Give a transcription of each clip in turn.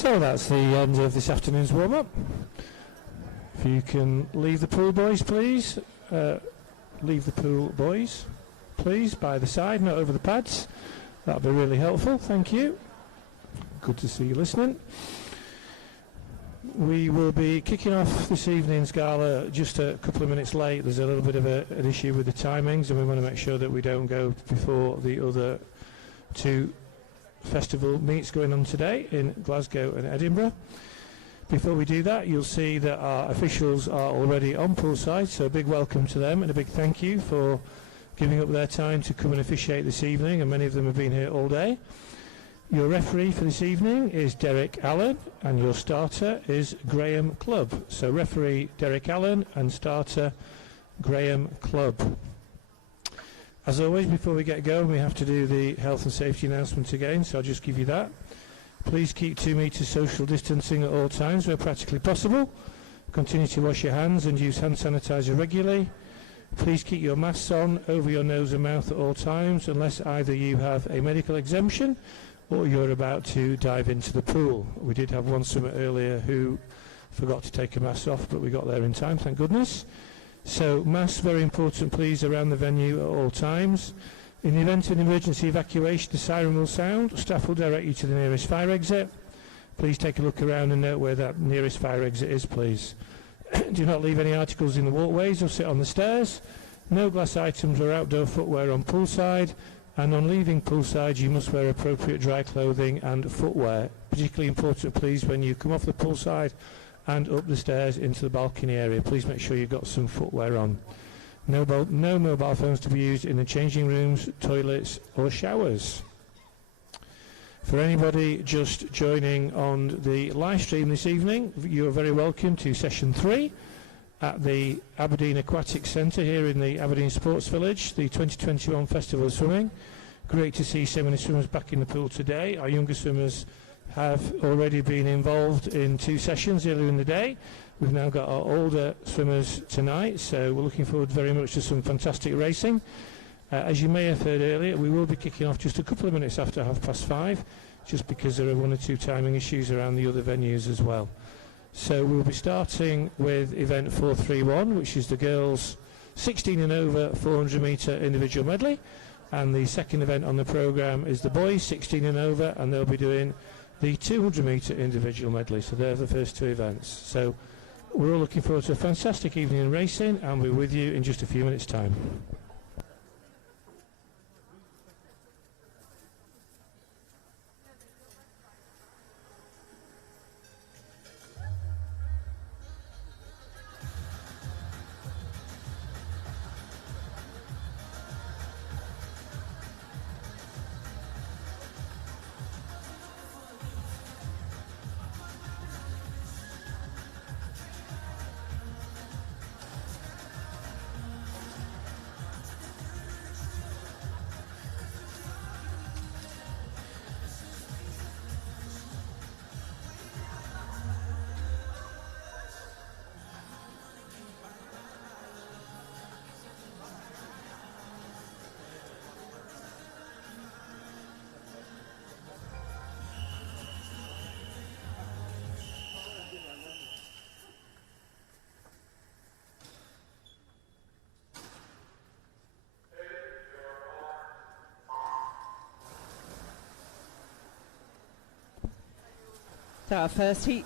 So that's the end of this afternoon's warm-up. If you can leave the pool, boys, please. Leave the pool, boys, please, by the side, not over the pads. That'll be really helpful. Thank you. Good to see you listening. We will be kicking off this evening's gala just a couple of minutes late. There's a little bit of an issue with the timings, and we want to make sure that we don't go before the other two festival meets going on today in Glasgow and Edinburgh. Before we do that, you'll see that our officials are already on poolside, so a big welcome to them and a big thank you for giving up their time to come and officiate this evening, and many of them have been here all day. Your referee for this evening is Derek Allen, and your starter is Graham Clubb. So referee Derek Allen and starter Graham Clubb. As always, before we get going, we have to do the health and safety announcement again, so I'll just give you that. Please keep 2 metres social distancing at all times where practically possible. Continue to wash your hands and use hand sanitizer regularly. Please keep your masks on over your nose and mouth at all times unless either you have a medical exemption or you're about to dive into the pool. We did have one swimmer earlier who forgot to take a mask off, but we got there in time, thank goodness. So masks, very important, please, around the venue at all times. In the event of an emergency evacuation, the siren will sound. Staff will direct you to the nearest fire exit. Please take a look around and note where that nearest fire exit is, please. Do not leave any articles in the walkways or sit on the stairs. No glass items or outdoor footwear on poolside. And on leaving poolside, you must wear appropriate dry clothing and footwear. Particularly important, please, when you come off the poolside and up the stairs into the balcony area. Please make sure you've got some footwear on. No mobile phones to be used in the changing rooms, toilets or showers. For anybody just joining on the live stream this evening, you are very welcome to session 3 at the Aberdeen Aquatics Cente here in the Aberdeen Sports Village, the 2021 Festival of Swimming. Great to see so many swimmers back in the pool today. Our younger swimmers have already been involved in 2 sessions earlier in the day. We've now got our older swimmers tonight, so we're looking forward very much to some fantastic racing. As you may have heard earlier, we will be kicking off just a couple of minutes after 5:30, just because there are 1 or 2 timing issues around the other venues as well. So we'll be starting with event 431, which is the girls 16 and over 400 metre individual medley, and the second event on the programme is the boys 16 and over, and they'll be doing the 200 metre individual medley. So they're the first 2 events. So we're all looking forward to a fantastic evening in racing, and we're with you in just a few minutes' time. So our first heat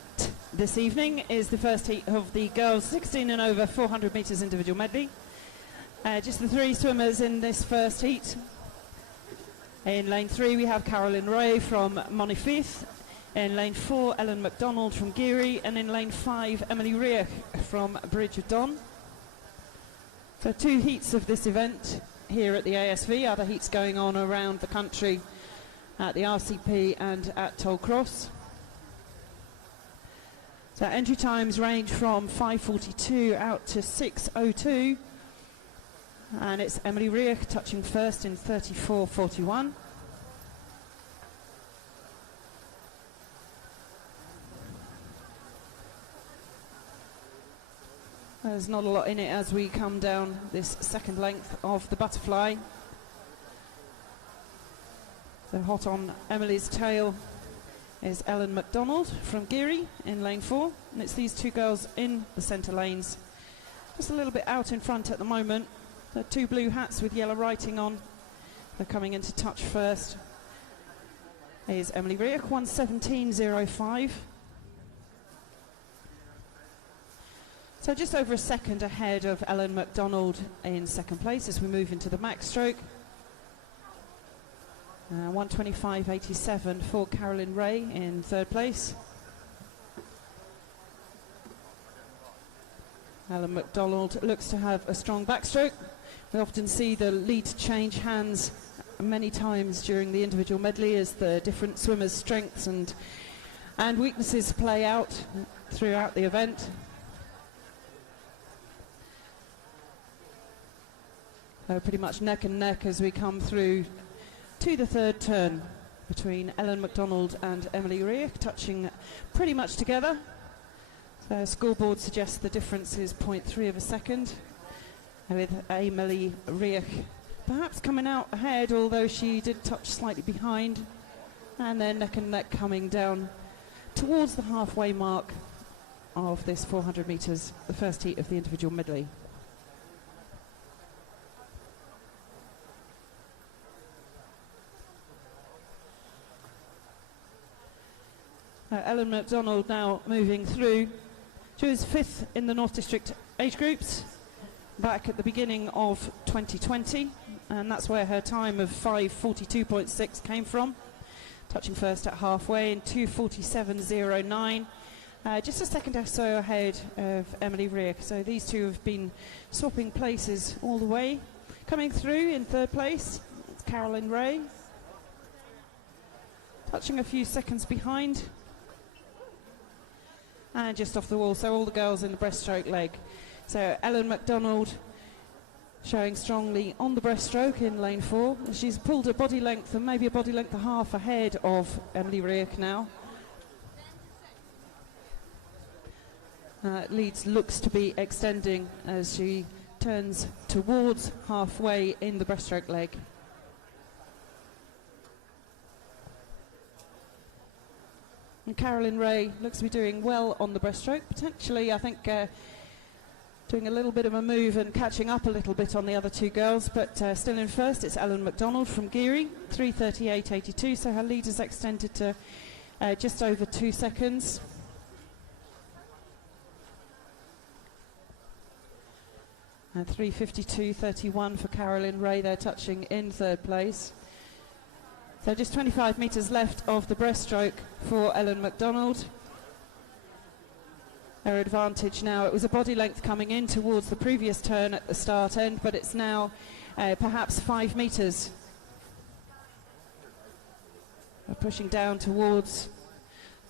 this evening is the first heat of the girls 16 and over 400 metres individual medley. Just the 3 swimmers in this first heat. In lane 3 we have Carolyn Ray from Monifeith. In lane 4 Ellen MacDonald from Geary, and in lane 5 Emily Reich from Bridge of Don. So 2 heats of this event here at the ASV, other heats going on around the country at the RCP and at Tollcross. So entry times range from 5:42 out to 6:02, and it's Emily Reich touching first in 34:41. There's not a lot in it as we come down this second length of the butterfly. So hot on Emily's tail is Ellen McDonald from Geary in lane 4, and it's these two girls in the centre lanes. Just a little bit out in front at the moment. They're two blue hats with yellow writing on. They're coming into touch first. Is Emily Riech, 1:17.05. So just over a second ahead of Ellen McDonald in second place as we move into the max stroke. 1:25.87 for Carolyn Ray in third place. Ellen McDonald looks to have a strong backstroke. We often see the lead change hands many times during the individual medley as the different swimmers' strengths and weaknesses play out throughout the event. Pretty much neck and neck as we come through to the third turn between Ellen McDonald and Emily Riech, touching pretty much together. The scoreboard suggests the difference is 0.3 of a second, with Emily Riech perhaps coming out ahead, although she did touch slightly behind, and then neck and neck coming down towards the halfway mark of this 400 metres, the first heat of the individual medley. Ellen McDonald now moving through. She was 5th in the North District age groups back at the beginning of 2020, and that's where her time of 5:42.6 came from, touching first at halfway in 2:47.09, just a second or so ahead of Emily Riech. So these two have been swapping places all the way. Coming through in third place, it's Carolyn Ray, touching a few seconds behind. And just off the wall, so all the girls in the breaststroke leg. So Ellen McDonald showing strongly on the breaststroke in lane 4. She's pulled a body length and maybe a body length and a half ahead of Emily Riech now. Leads looks to be extending as she turns towards halfway in the breaststroke leg. And Carolyn Ray looks to be doing well on the breaststroke. Potentially, I think, doing a little bit of a move and catching up a little bit on the other two girls. But still in first, it's Ellen McDonald from Geary, 3:38.82. So her lead is extended to just over 2 seconds. And 3:52.31 for Carolyn Ray. They're touching in third place. So just 25 metres left of the breaststroke for Ellen McDonald. Her advantage now, it was a body length coming in towards the previous turn at the start end, but it's now perhaps 5 metres. We're pushing down towards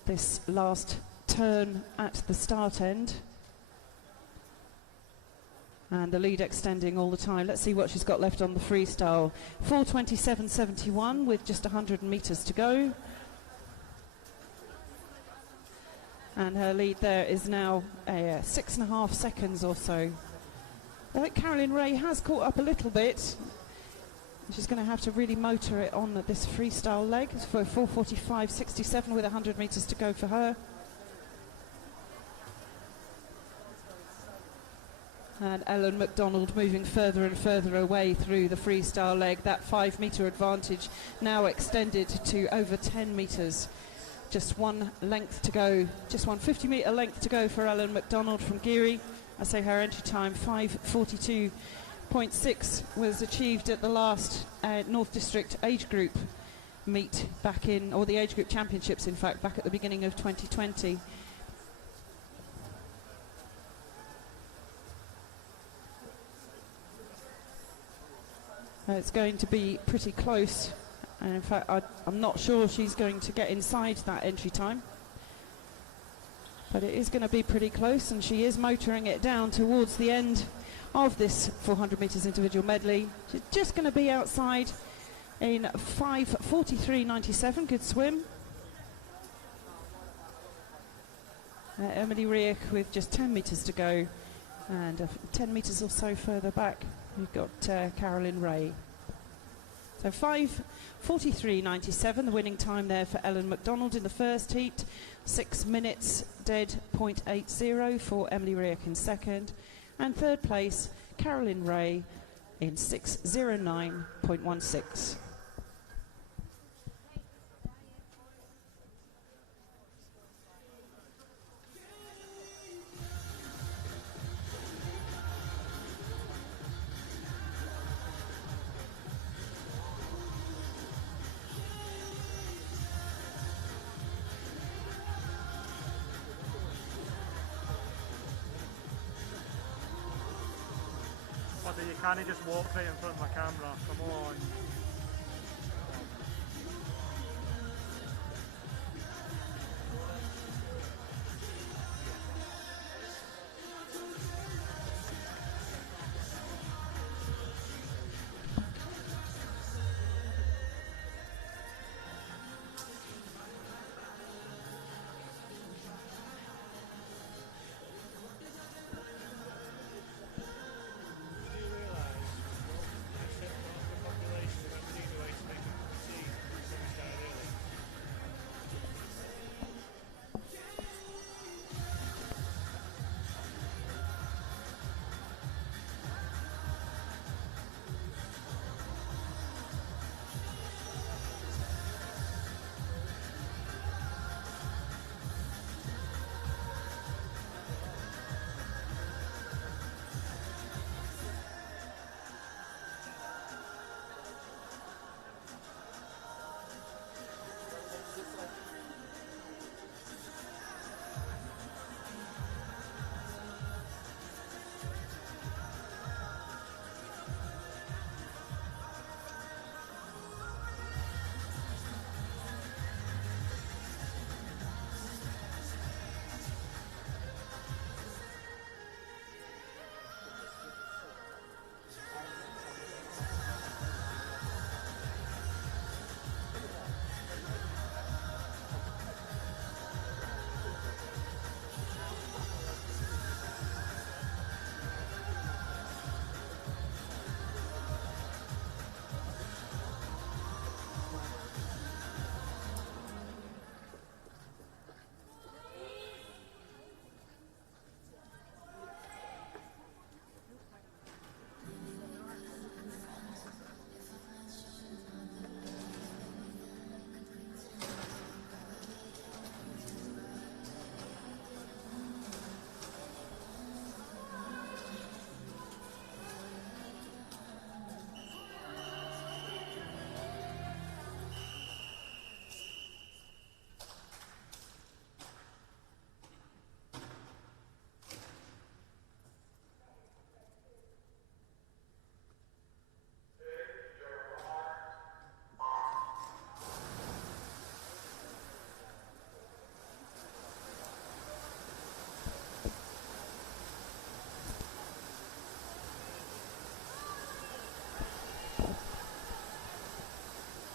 this last turn at the start end. And the lead extending all the time. Let's see what she's got left on the freestyle. 4:27.71 with just 100 metres to go. And her lead there is now 6.5 seconds or so. I think Carolyn Ray has caught up a little bit. She's going to have to really motor it on this freestyle leg. It's for 4:45.67 with 100 metres to go for her. And Ellen McDonald moving further and further away through the freestyle leg. That 5 metre advantage now extended to over 10 metres. Just one length to go, just one 50 metre length to go for Ellen McDonald from Geary. I say her entry time 5:42.6 was achieved at the last North District age group meet back in, or the age group championships in fact, back at the beginning of 2020. It's going to be pretty close, and in fact I'm not sure she's going to get inside that entry time, but it is going to be pretty close, and she is motoring it down towards the end of this 400 metres individual medley. She's just going to be outside in 5:43.97, good swim. Emily Riech with just 10 metres to go, and 10 metres or so further back we've got Carolyn Ray. So 5:43.97, the winning time there for Ellen MacDonald in the first heat. 6 minutes dead 0.80 for Emily Rioch in second. And third place, Carolyn Ray in 6:09.16. You can't just walk right in front of my camera, come on.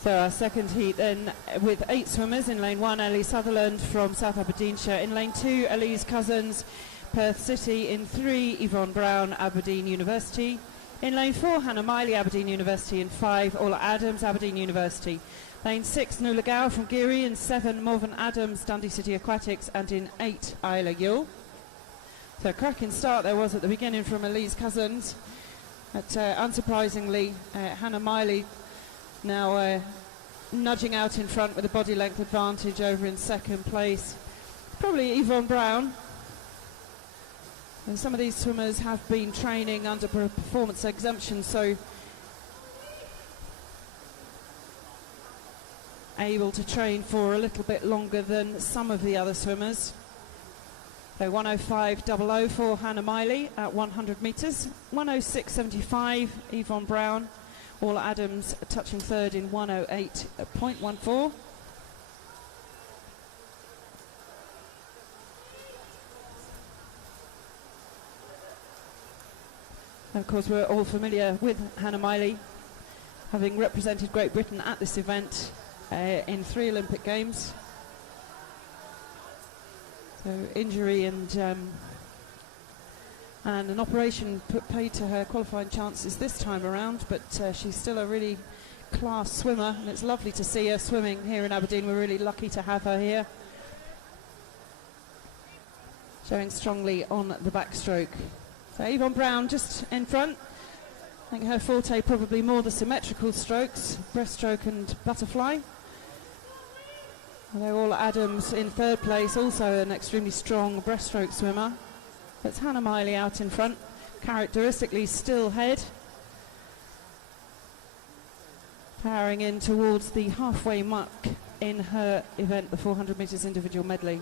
So our second heat then with 8 swimmers. In lane 1, Ellie Sutherland from South Aberdeenshire. In lane 2, Elise Cousins, Perth City. In 3, Yvonne Brown, Aberdeen University. In lane 4, Hannah Miley, Aberdeen University. In 5, Ola Adams, Aberdeen University. Lane 6, Nuala Gow from Geary. In 7, Morven Adams, Dundee City Aquatics. And in 8, Isla Yule. So a cracking start there was at the beginning from Elise Cousins. But unsurprisingly, Hannah Miley now nudging out in front with a body length advantage over in second place. Probably Yvonne Brown. And some of these swimmers have been training under performance exemption, so able to train for a little bit longer than some of the other swimmers. So 105.00 for Hannah Miley at 100 metres. 106.75 Yvonne Brown. Ola Adams touching third in 108.14. And of course, we're all familiar with Hannah Miley, having represented Great Britain at this event in 3 Olympic Games. So injury and an operation put paid to her qualifying chances this time around, but she's still a really class swimmer, and it's lovely to see her swimming here in Aberdeen. We're really lucky to have her here. Showing strongly on the backstroke. So Yvonne Brown just in front. I think her forte probably more the symmetrical strokes, breaststroke and butterfly. Although Orla Adams in third place, also an extremely strong breaststroke swimmer. That's Hannah Miley out in front, characteristically still head. Powering in towards the halfway mark in her event, the 400 metres individual medley.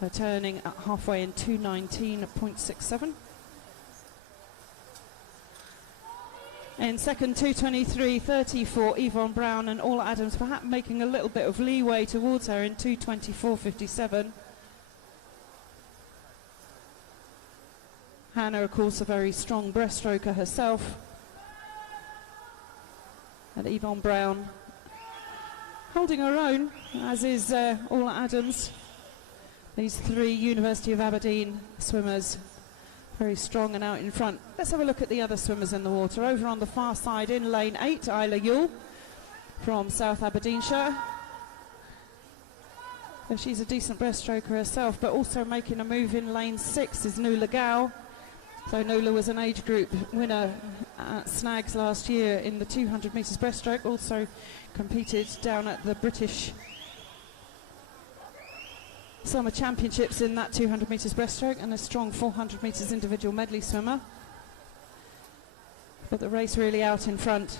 Her turning at halfway in 2:19.67. In second, 2:23.30 for Yvonne Brown, and Orla Adams perhaps making a little bit of leeway towards her in 2:24.57. Hannah, of course, a very strong breaststroker herself. And Yvonne Brown holding her own, as is Orla Adams. These three University of Aberdeen swimmers, very strong and out in front. Let's have a look at the other swimmers in the water. Over on the far side in lane 8, Isla Yule from South Aberdeenshire. So she's a decent breaststroker herself, but also making a move in lane 6 is Nuala Gow. So Nuala was an age group winner at Snags last year in the 200 metres breaststroke, also competed down at the British Summer Championships in that 200 metres breaststroke, and a strong 400 metres individual medley swimmer. But the race really out in front,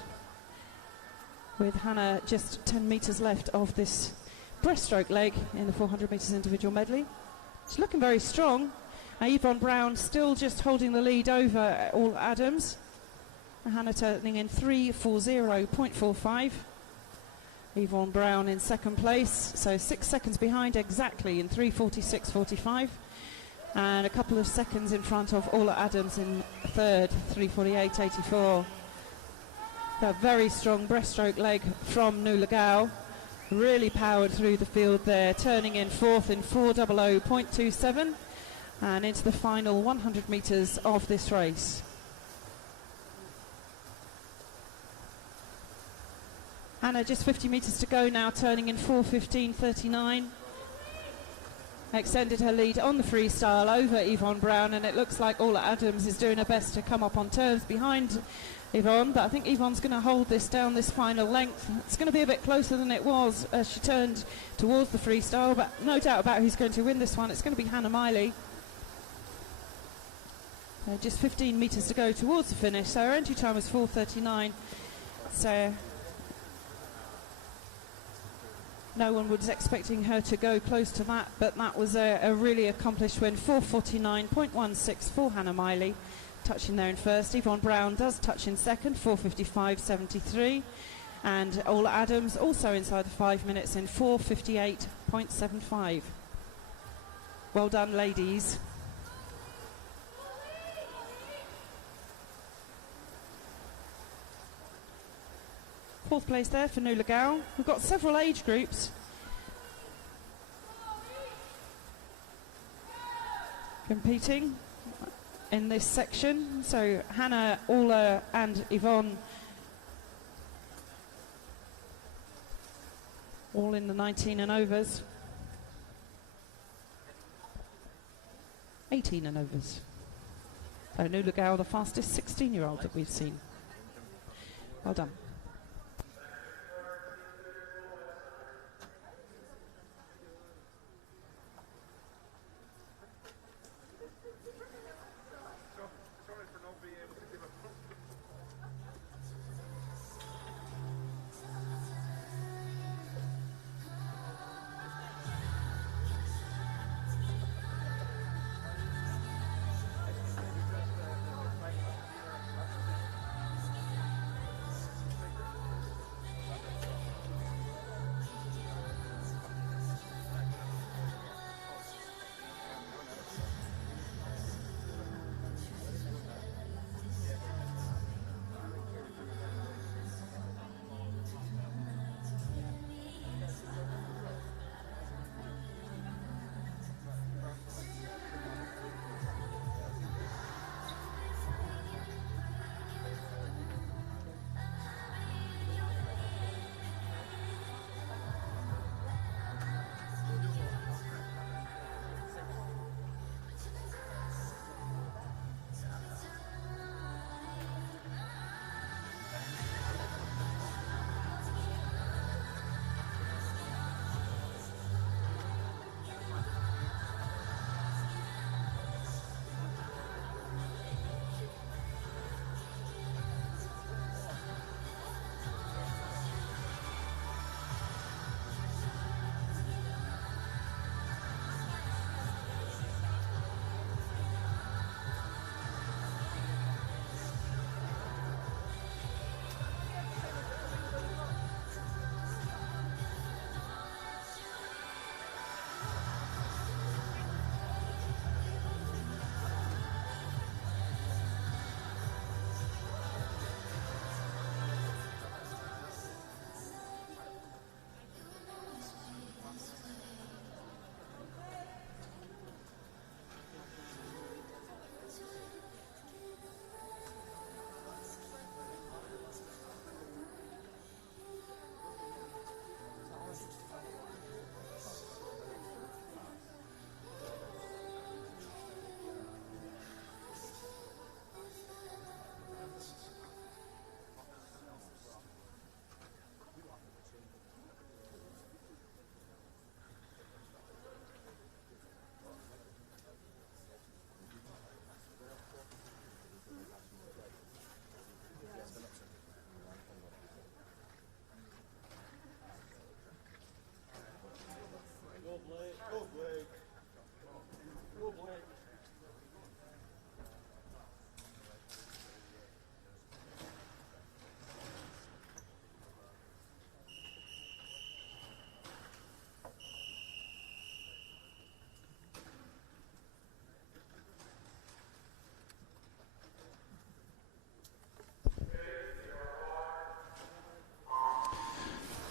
with Hannah just 10 metres left of this breaststroke leg in the 400 metres individual medley. She's looking very strong. Yvonne Brown still just holding the lead over Orla Adams. Hannah turning in 3:40.45. Yvonne Brown in second place, so 6 seconds behind exactly in 3:46.45, and a couple of seconds in front of Orla Adams in third, 3:48.84. A very strong breaststroke leg from Nuala Gow, really powered through the field there, turning in fourth in 4:00.27, and into the final 100 metres of this race. Hannah just 50 metres to go now, turning in 4:15.39. Extended her lead on the freestyle over Yvonne Brown, and it looks like Orla Adams is doing her best to come up on terms behind Yvonne, but I think Yvonne's going to hold this down this final length. It's going to be a bit closer than it was as she turned towards the freestyle, but no doubt about who's going to win this one. It's going to be Hannah Miley. Just 15 metres to go towards the finish, so her entry time was 4:39. So no one was expecting her to go close to that, but that was a really accomplished win. 4:49.16 for Hannah Miley, touching there in first. Yvonne Brown does touch in second, 4:55.73. And Orla Adams also inside the 5 minutes in 4:58.75. Well done, ladies. Fourth place there for Nuala Gow. We've got several age groups competing in this section. So Hannah, Orla and Yvonne all in the 19 and overs. 18 and overs. So Nuala Gow, the fastest 16-year-old that we've seen. Well done.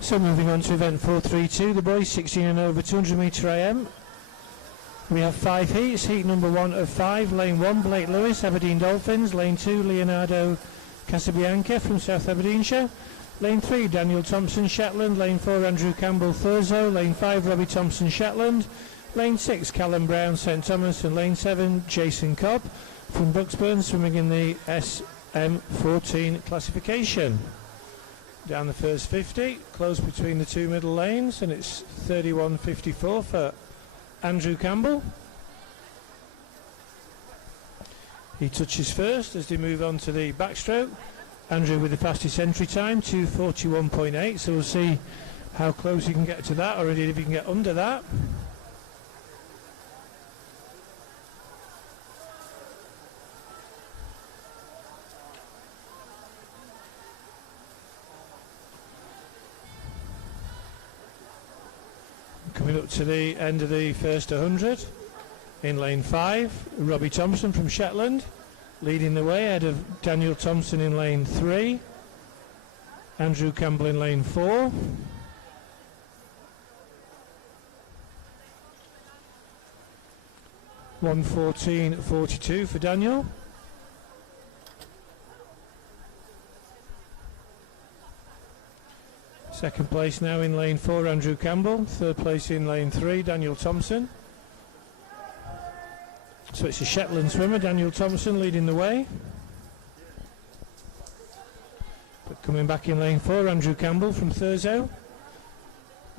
So moving on to event 432, the boys 16 and over 200 metre AM. We have 5 heats. Heat number 1 of 5, lane 1, Blake Lewis, Aberdeen Dolphins. Lane 2, Leonardo Casabianca from South Aberdeenshire. Lane 3, Daniel Thompson, Shetland. Lane 4, Andrew Campbell, Thurso. Lane 5, Robbie Thompson, Shetland. Lane 6, Callum Brown, St Thomas. And Lane 7, Jason Cobb from Bucksburn, swimming in the SM14 classification. Down the first 50, close between the two middle lanes, and it's 31.54 for Andrew Campbell. He touches first as they move on to the backstroke. Andrew with the fastest entry time, 2:41.8, so we'll see how close he can get to that, or indeed if he can get under that. Coming up to the end of the first 100, in lane 5, Robbie Thompson from Shetland, leading the way ahead of Daniel Thompson in lane 3, Andrew Campbell in lane 4. (1:14.42) for Daniel. Second place now in lane 4, Andrew Campbell. Third place in lane 3, Daniel Thompson. So it's a Shetland swimmer, Daniel Thompson, leading the way. But coming back in lane 4, Andrew Campbell from Thurso.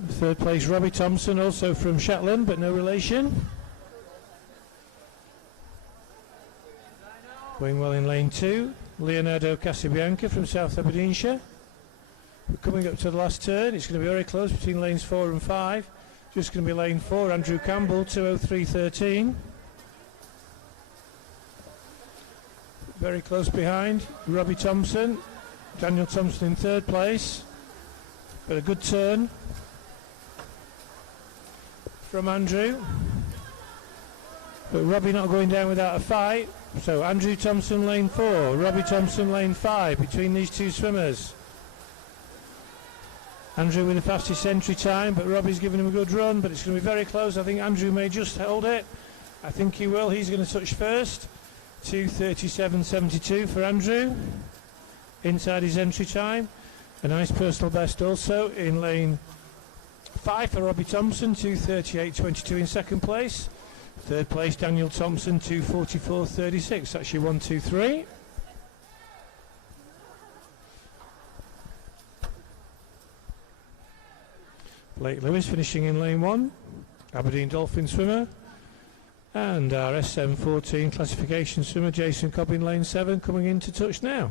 Third place, Robbie Thompson, also from Shetland, but no relation. Going well in lane 2, Leonardo Casabianca from South Aberdeenshire. We're coming up to the last turn. It's going to be very close between lanes 4 and 5. Just going to be lane 4, Andrew Campbell, 2:03.13. Very close behind, Robbie Thompson. Daniel Thompson in third place. But a good turn from Andrew. But Robbie not going down without a fight. So Andrew Thompson lane 4, Robbie Thompson lane 5 between these two swimmers. Andrew with the fastest entry time, but Robbie's giving him a good run, but it's going to be very close. I think Andrew may just hold it. I think he will. He's going to touch first. 2:37.72 for Andrew. Inside his entry time. A nice personal best also in lane 5 for Robbie Thompson. 2:38.22 in second place. Third place, Daniel Thompson, 2:44.36. That's your 1, 2, 3. Blake Lewis finishing in lane 1, Aberdeen Dolphin swimmer, and our SM14 classification swimmer Jason Cobb in lane 7 coming in to touch now.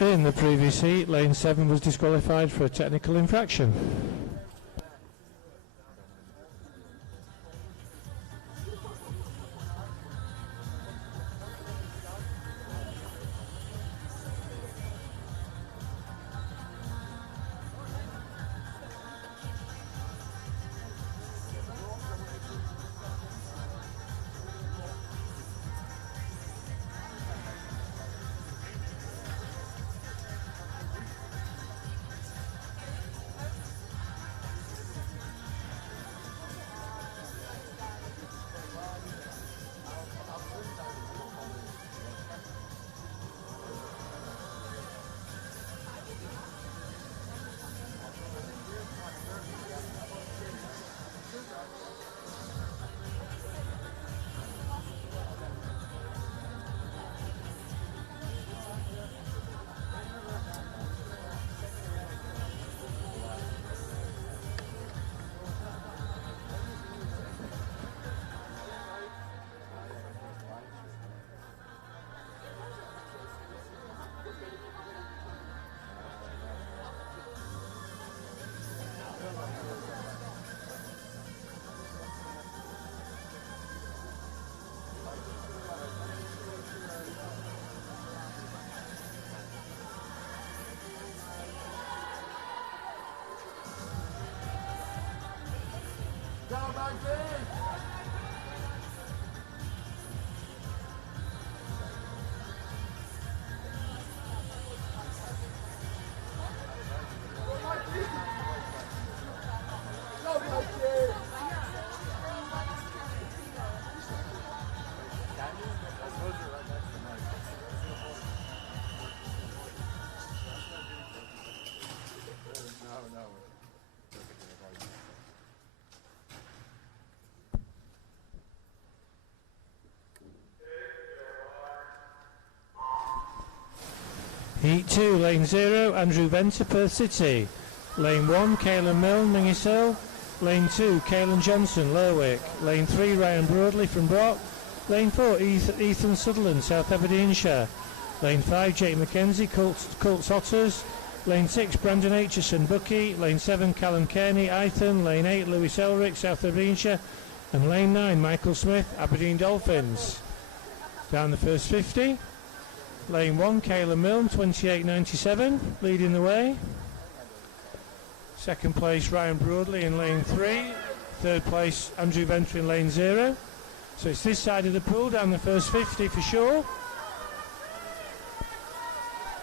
In the previous heat, lane 7 was disqualified for a technical infraction. Heat 2, lane 0, Andrew Venter, Perth City. Lane 1, Caelan Milne, Mingis Hill. Lane 2, Caelan Johnson, Lerwick. Lane 3, Ryan Broadley from Brock. Lane 4, Ethan Sutherland, South Aberdeenshire. Lane 5, Jake McKenzie, Colts Otters. Lane 6, Brandon Aitchison, Bucky. Lane 7, Callum Kearney, Eithan. Lane 8, Lewis Elric, South Aberdeenshire. And lane 9, Michael Smith, Aberdeen Dolphins. Down the first 50. Lane 1, Caelan Milne, 28.97, leading the way. Second place, Ryan Broadley in lane 3. Third place, Andrew Venter in lane 0. So it's this side of the pool, down the first 50 for sure.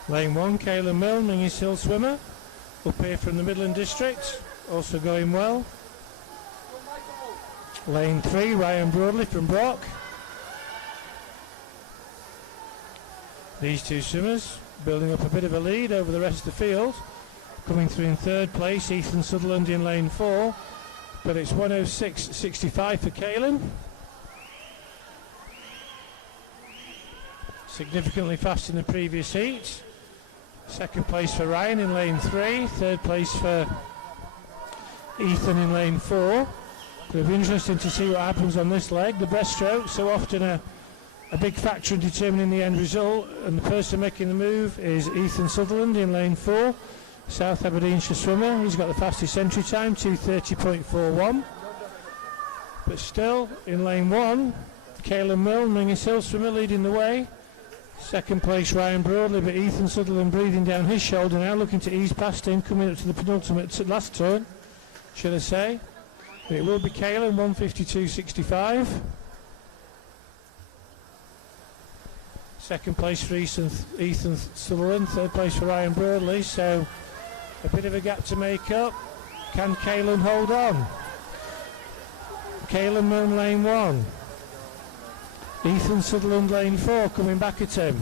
Lane 1, Caelan Milne, Mingis Hill swimmer. Up here from the Midland District, also going well. Lane 3, Ryan Broadley from Brock. These two swimmers building up a bit of a lead over the rest of the field. Coming through in third place, Ethan Sutherland in lane 4. But it's 1:06.65 for Caelan. Significantly faster than the previous heat. Second place for Ryan in lane 3. Third place for Ethan in lane 4. It'll be interesting to see what happens on this leg. The breaststroke, so often a big factor in determining the end result. And the person making the move is Ethan Sutherland in lane 4. South Aberdeenshire swimmer. He's got the fastest entry time, 2:30.41. But still, in lane 1, Caelan Milne, Mingis Hill swimmer, leading the way. Second place, Ryan Broadley, but Ethan Sutherland breathing down his shoulder now, looking to ease past him, coming up to the penultimate last turn, should I say. But it will be Caelan, 1:52.65. Second place for Ethan Sutherland, third place for Ryan Broadley, so a bit of a gap to make up. Can Caelan hold on? Caelan Milne lane 1. Ethan Sutherland lane 4 coming back at him.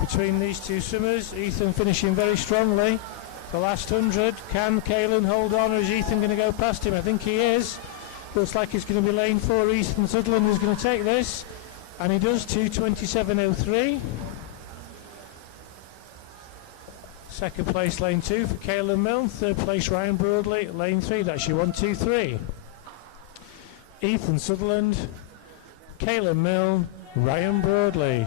Between these two swimmers, Ethan finishing very strongly. The last 100, can Caelan hold on, or is Ethan going to go past him? I think he is. Looks like it's going to be lane 4, Ethan Sutherland is going to take this. And he does, 2:27.03. Second place, lane 2 for Caelan Milne. Third place, Ryan Broadley. Lane 3, that's your 1, 2, 3. Ethan Sutherland, Caelan Milne, Ryan Broadley.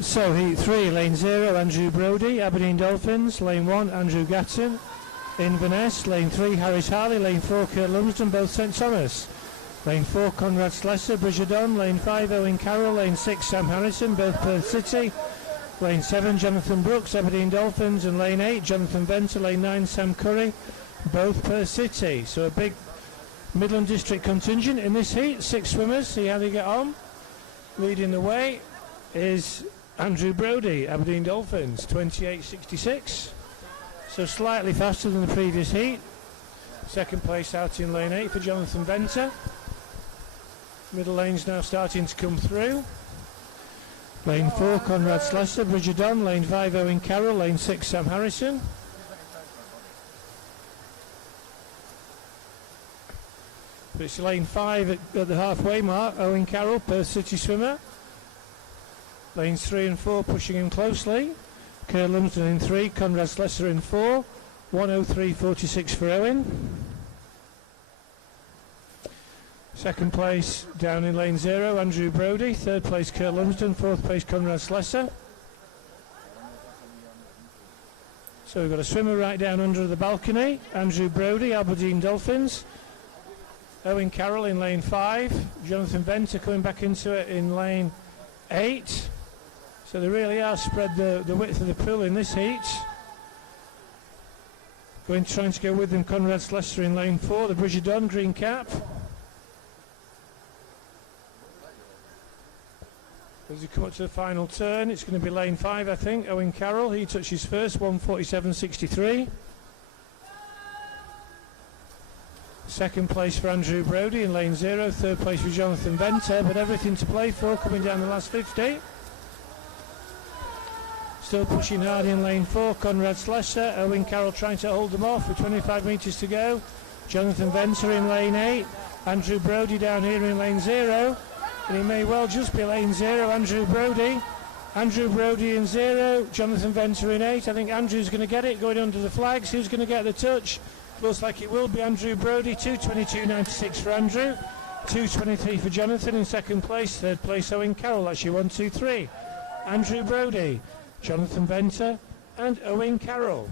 So heat 3, lane 0, Andrew Brodie, Aberdeen Dolphins. Lane 1, Andrew Gatton, Inverness. Lane 3, Harris Harley. Lane 4, Kurt Lumsden, both St Thomas. Lane 4, Conrad Slessor, Bridgerdon. Lane 5, Owen Carroll. Lane 6, Sam Harrison, both Perth City. Lane 7, Jonathan Brooks, Aberdeen Dolphins. And lane 8, Jonathan Venter. Lane 9, Sam Curry, both Perth City. So a big Midland District contingent in this heat. 6 swimmers, see how they get on. Leading the way is Andrew Brodie, Aberdeen Dolphins, 28.66. So slightly faster than the previous heat. Second place out in lane 8 for Jonathan Venter. Middle lane's now starting to come through. Lane 4, Conrad Slessor, Bridgerdon. Lane 5, Owen Carroll. Lane 6, Sam Harrison. But it's lane 5 at the halfway mark. Owen Carroll, Perth City swimmer. Lanes 3 and 4 pushing him closely. Kurt Lumsden in 3, Conrad Slessor in 4. 103.46 for Owen. Second place down in lane 0, Andrew Brodie. Third place, Kurt Lumsden. Fourth place, Conrad Slessor. So we've got a swimmer right down under the balcony. Andrew Brodie, Aberdeen Dolphins. Owen Carroll in lane 5. Jonathan Venter coming back into it in lane 8. So they really are spread the width of the pool in this heat. Trying to go with them, Conrad Slessor in lane 4, the Bridgerdon green cap. As you come up to the final turn, it's going to be lane 5, I think. Owen Carroll, he touches first, 147.63. Second place for Andrew Brodie in lane 0. Third place for Jonathan Venter, but everything to play for coming down the last 50. Still pushing hard in lane 4, Conrad Slessor. Owen Carroll trying to hold them off with 25 metres to go. Jonathan Venter in lane 8. Andrew Brodie down here in lane 0. And he may well just be lane 0, Andrew Brodie. Andrew Brodie in 0, Jonathan Venter in 8. I think Andrew's going to get it, going under the flags. Who's going to get the touch? Looks like it will be Andrew Brodie. 2:22.96 for Andrew. 2:23 for Jonathan in second place. Third place, Owen Carroll. Actually, 1, 2, 3. Andrew Brodie, Jonathan Venter and Owen Carroll.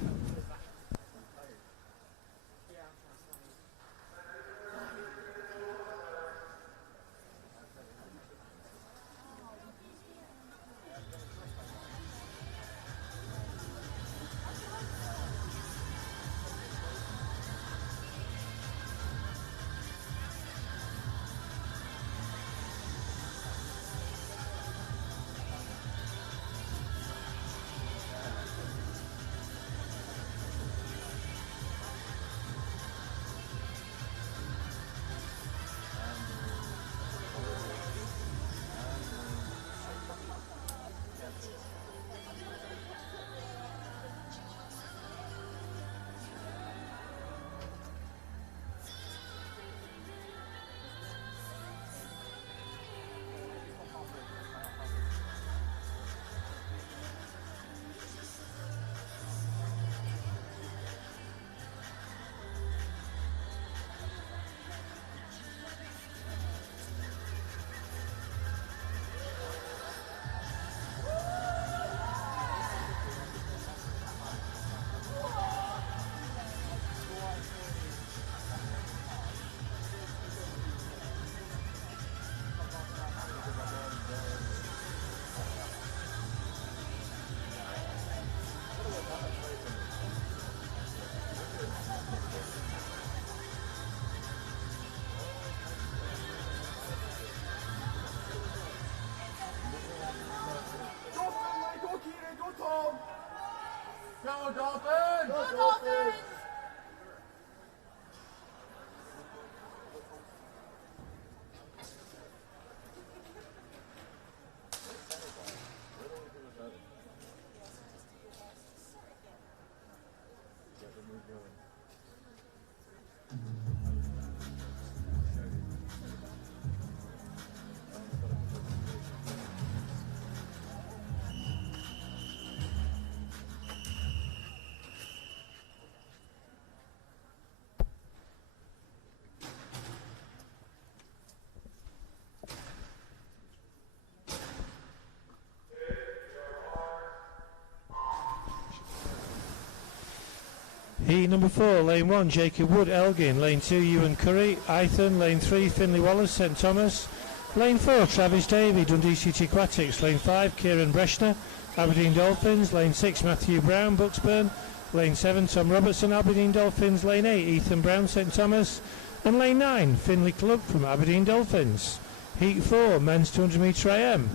Heat number 4, lane 1, Jacob Wood, Elgin. Lane 2, Ewan Curry, Ithan. Lane 3, Finley Wallace, St Thomas. Lane 4, Travis Davey, Dundee City Aquatics. Lane 5, Kieran Breshner, Aberdeen Dolphins. Lane 6, Matthew Brown, Bucksburn. Lane 7, Tom Robertson, Aberdeen Dolphins. Lane 8, Ethan Brown, St Thomas. And lane 9, Finley Club from Aberdeen Dolphins. Heat 4, men's 200 metre AM.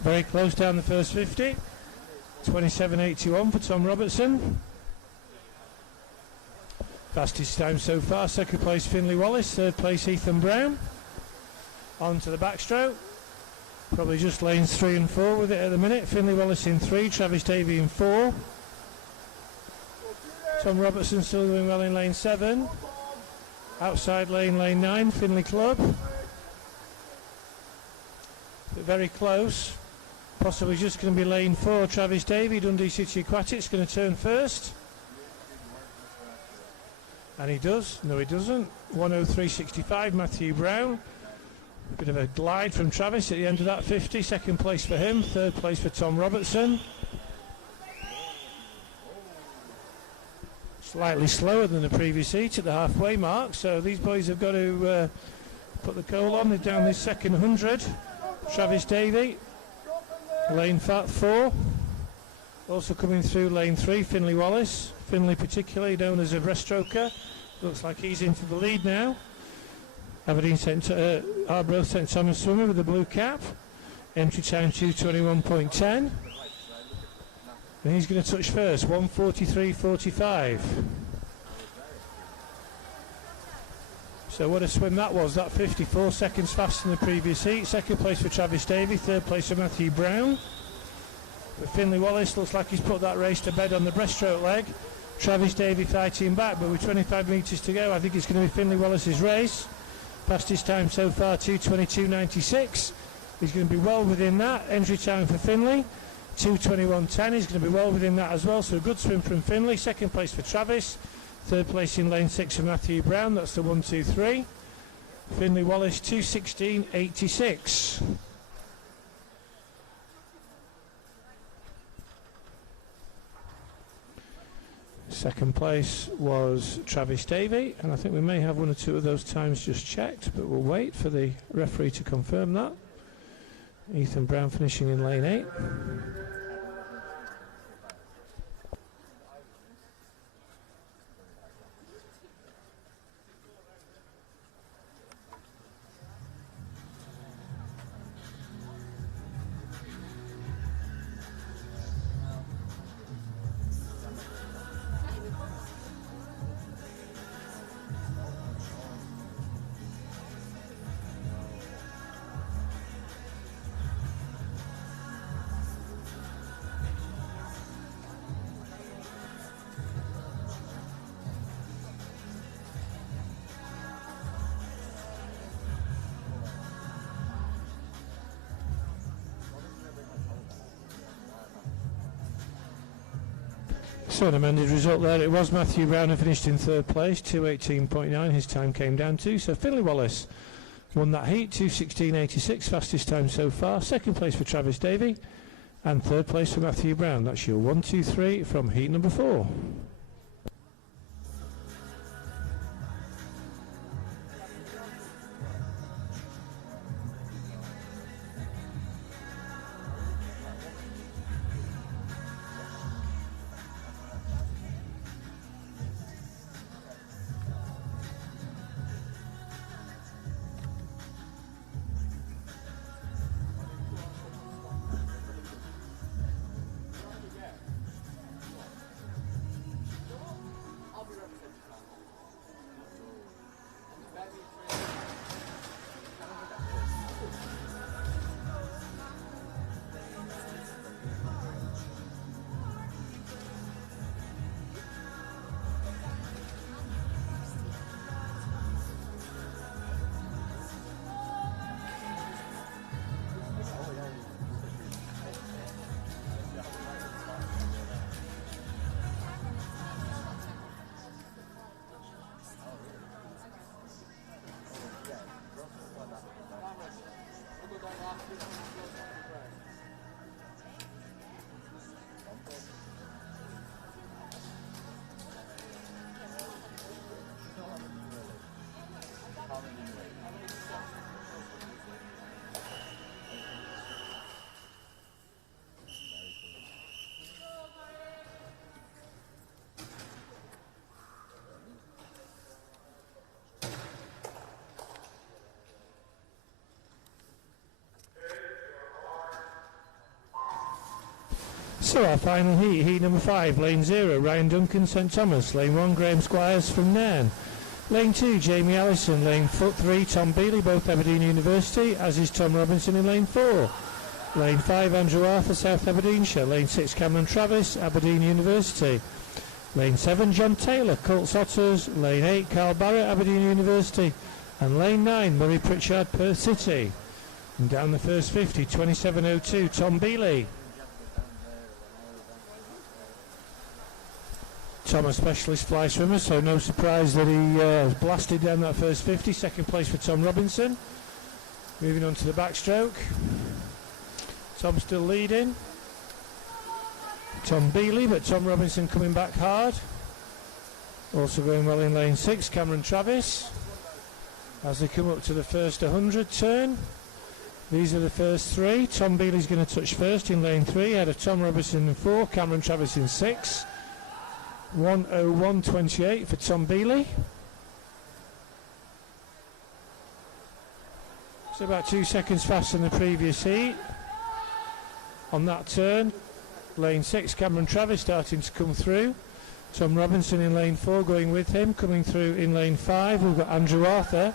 Very close down the first 50. 27.81 for Tom Robertson. Fastest time so far, second place Finley Wallace, third place Ethan Brown. On to the backstroke. Probably just lanes 3 and 4 with it at the minute. Finley Wallace in 3, Travis Davey in 4. Tom Robertson still doing well in lane 7. Outside lane 9, Finley Club. But very close. Possibly just going to be lane 4, Travis Davey, Dundee City Aquatics, going to turn first. And he does. No, he doesn't. 103.65, Matthew Brown. Bit of a glide from Travis at the end of that 50. Second place for him. Third place for Tom Robertson. Slightly slower than the previous heat at the halfway mark. So these boys have got to put the coal on. They're down this second 100. Travis Davey, lane 4. Also coming through lane 3, Finley Wallace. Finley particularly known as a breaststroker. Looks like he's into the lead now. Aberdeen Arbroath St Thomas swimmer with the blue cap. Entry time 2:21.10. And he's going to touch first, 1:43.45. So what a swim that was, that 54 seconds faster than the previous heat. Second place for Travis Davey, third place for Matthew Brown. But Finley Wallace looks like he's put that race to bed on the breaststroke leg. Travis Davey fighting back, but with 25 metres to go, I think it's going to be Finley Wallace's race. Fastest time so far, 2:22.96. He's going to be well within that. Entry time for Finley, 2:21.10. He's going to be well within that as well. So a good swim from Finley. Second place for Travis. Third place in lane 6 for Matthew Brown. That's the 1, 2, 3. Finley Wallace, 2:16.86. Second place was Travis Davey, and I think we may have one or two of those times just checked, but we'll wait for the referee to confirm that. Ethan Brown finishing in lane 8. So an amended result there. It was Matthew Brown who finished in third place, 2:18.9 his time came down to. So Finley Wallace won that heat, 2:16.86, fastest time so far. Second place for Travis Davey and third place for Matthew Brown. That's your 1, 2, 3 from heat number 4. So our final heat, heat number 5, lane 0, Ryan Duncan, St Thomas, lane 1, Graham Squires from Nairn, lane 2, Jamie Allison, lane 3, Tom Bealey, both Aberdeen University, as is Tom Robinson in lane 4, lane 5, Andrew Arthur, South Aberdeenshire, lane 6, Cameron Travis, Aberdeen University, lane 7, John Taylor, Colts Otters, lane 8, Carl Barrett, Aberdeen University, and lane 9, Murray Pritchard, Perth City. And down the first 50, 27.02, Tom Bealey. Tom, a specialist fly swimmer, so no surprise that he blasted down that first 50. Second place for Tom Robinson. Moving on to the backstroke. Tom still leading. Tom Bealey, but Tom Robinson coming back hard. Also going well in lane 6, Cameron Travis. As they come up to the first 100 turn. These are the first 3. Tom Bealey's going to touch first in lane 3, ahead of Tom Robinson in 4, Cameron Travis in 6. 1:01.28 for Tom Bealey. So about 2 seconds faster than the previous heat. On that turn, lane 6, Cameron Travis starting to come through. Tom Robinson in lane 4 going with him. Coming through in lane 5, we've got Andrew Arthur.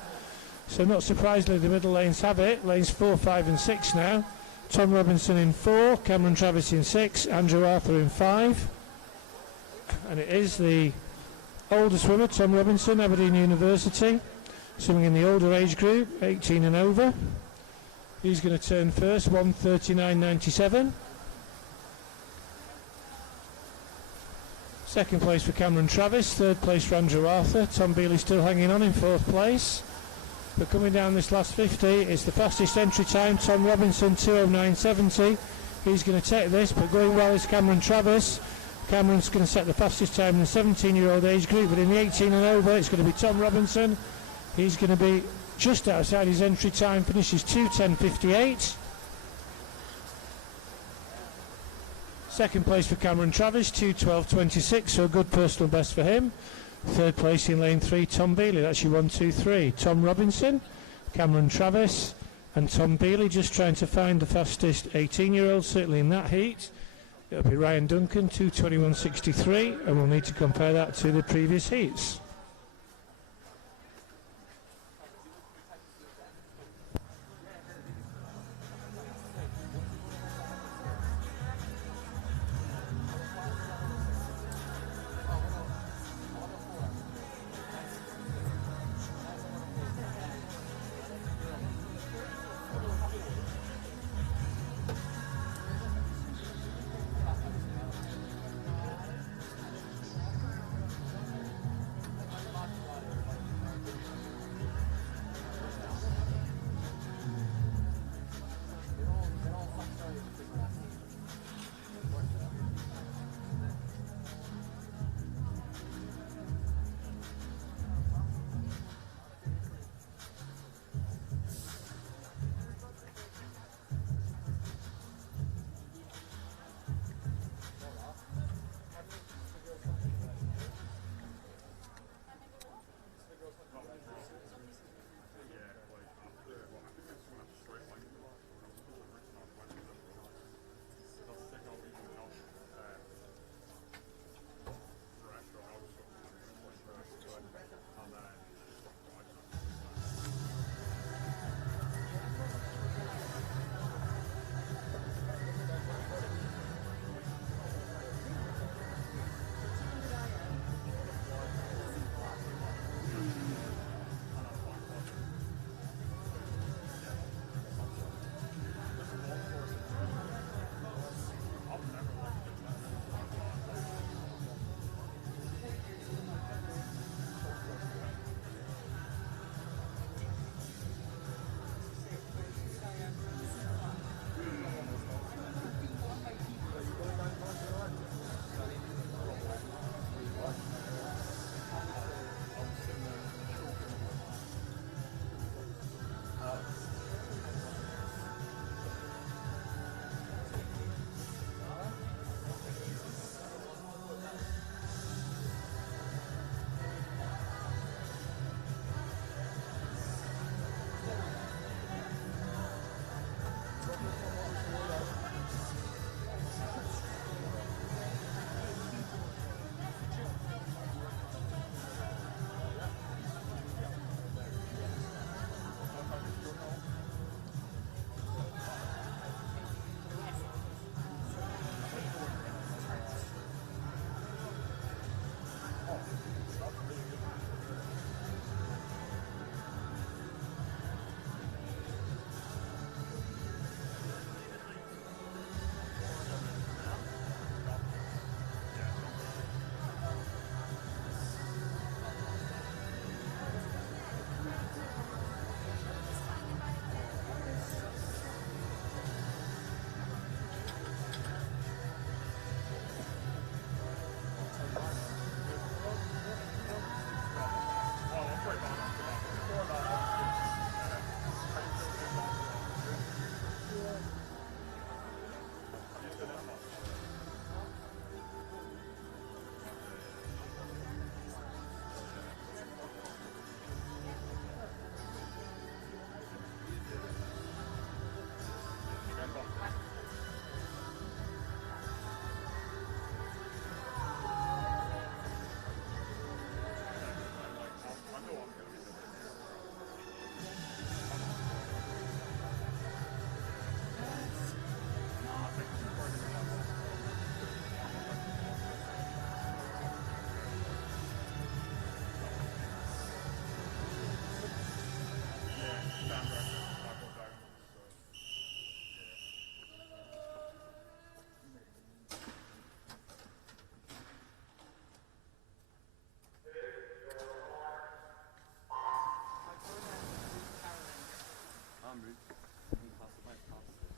So not surprisingly, the middle lanes have it. Lanes 4, 5 and 6 now. Tom Robinson in 4, Cameron Travis in 6, Andrew Arthur in 5. And it is the older swimmer, Tom Robinson, Aberdeen University, swimming in the older age group, 18 and over. He's going to turn first, 1:39.97. Second place for Cameron Travis, third place for Andrew Arthur. Tom Bealey still hanging on in 4th place. But coming down this last 50, it's the fastest entry time, Tom Robinson, 2:09.70. He's going to take this, but going well is Cameron Travis. Cameron's going to set the fastest time in the 17-year-old age group, but in the 18 and over, it's going to be Tom Robinson. He's going to be just outside his entry time, finishes 2:10.58. Second place for Cameron Travis, 2:12.26, so a good personal best for him. Third place in lane 3, Tom Bealey. That's your 1, 2, 3. Tom Robinson, Cameron Travis, and Tom Bealey just trying to find the fastest 18-year-old, certainly in that heat. It'll be Ryan Duncan, 2:21.63, and we'll need to compare that to the previous heats.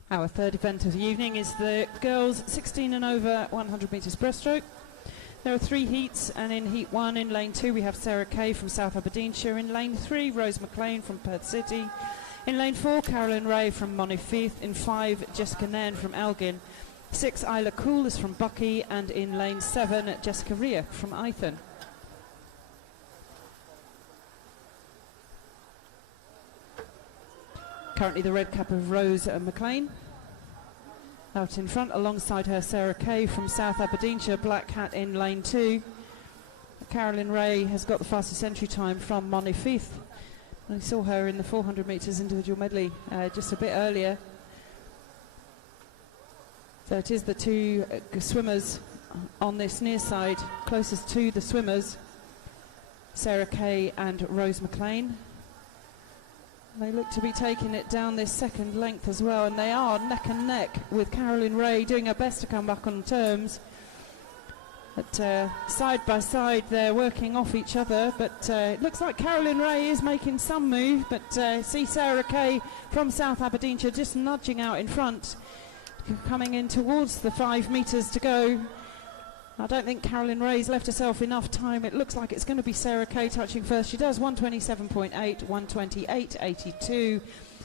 Our third event of the evening is the girls 16 and over 100 metres breaststroke. There are 3 heats, and in heat 1 in lane 2 we have Sarah Kay from South Aberdeenshire. In lane 3 Rose McLean from Perth City. In lane 4 Carolyn Ray from Monifeith. In 5 Jessica Nairn from Elgin. 6 Isla Cool is from Bucky, and in lane 7 Jessica Rea from Eithen. Currently the red cap of Rose McLean. Out in front alongside her Sarah Kay from South Aberdeenshire, black hat in lane 2. Carolyn Ray has got the fastest entry time from Monifeith. I saw her in the 400 metres individual medley just a bit earlier. So it is the 2 swimmers on this near side, closest to the swimmers, Sarah Kay and Rose McLean. They look to be taking it down this second length as well, and they are neck and neck with Carolyn Ray doing her best to come back on terms. But side by side they're working off each other, but it looks like Carolyn Ray is making some move, but see Sarah Kay from South Aberdeenshire just nudging out in front, coming in towards the 5 metres to go. I don't think Carolyn Ray's left herself enough time. It looks like it's going to be Sarah Kay touching first. She does 127.8, 128.82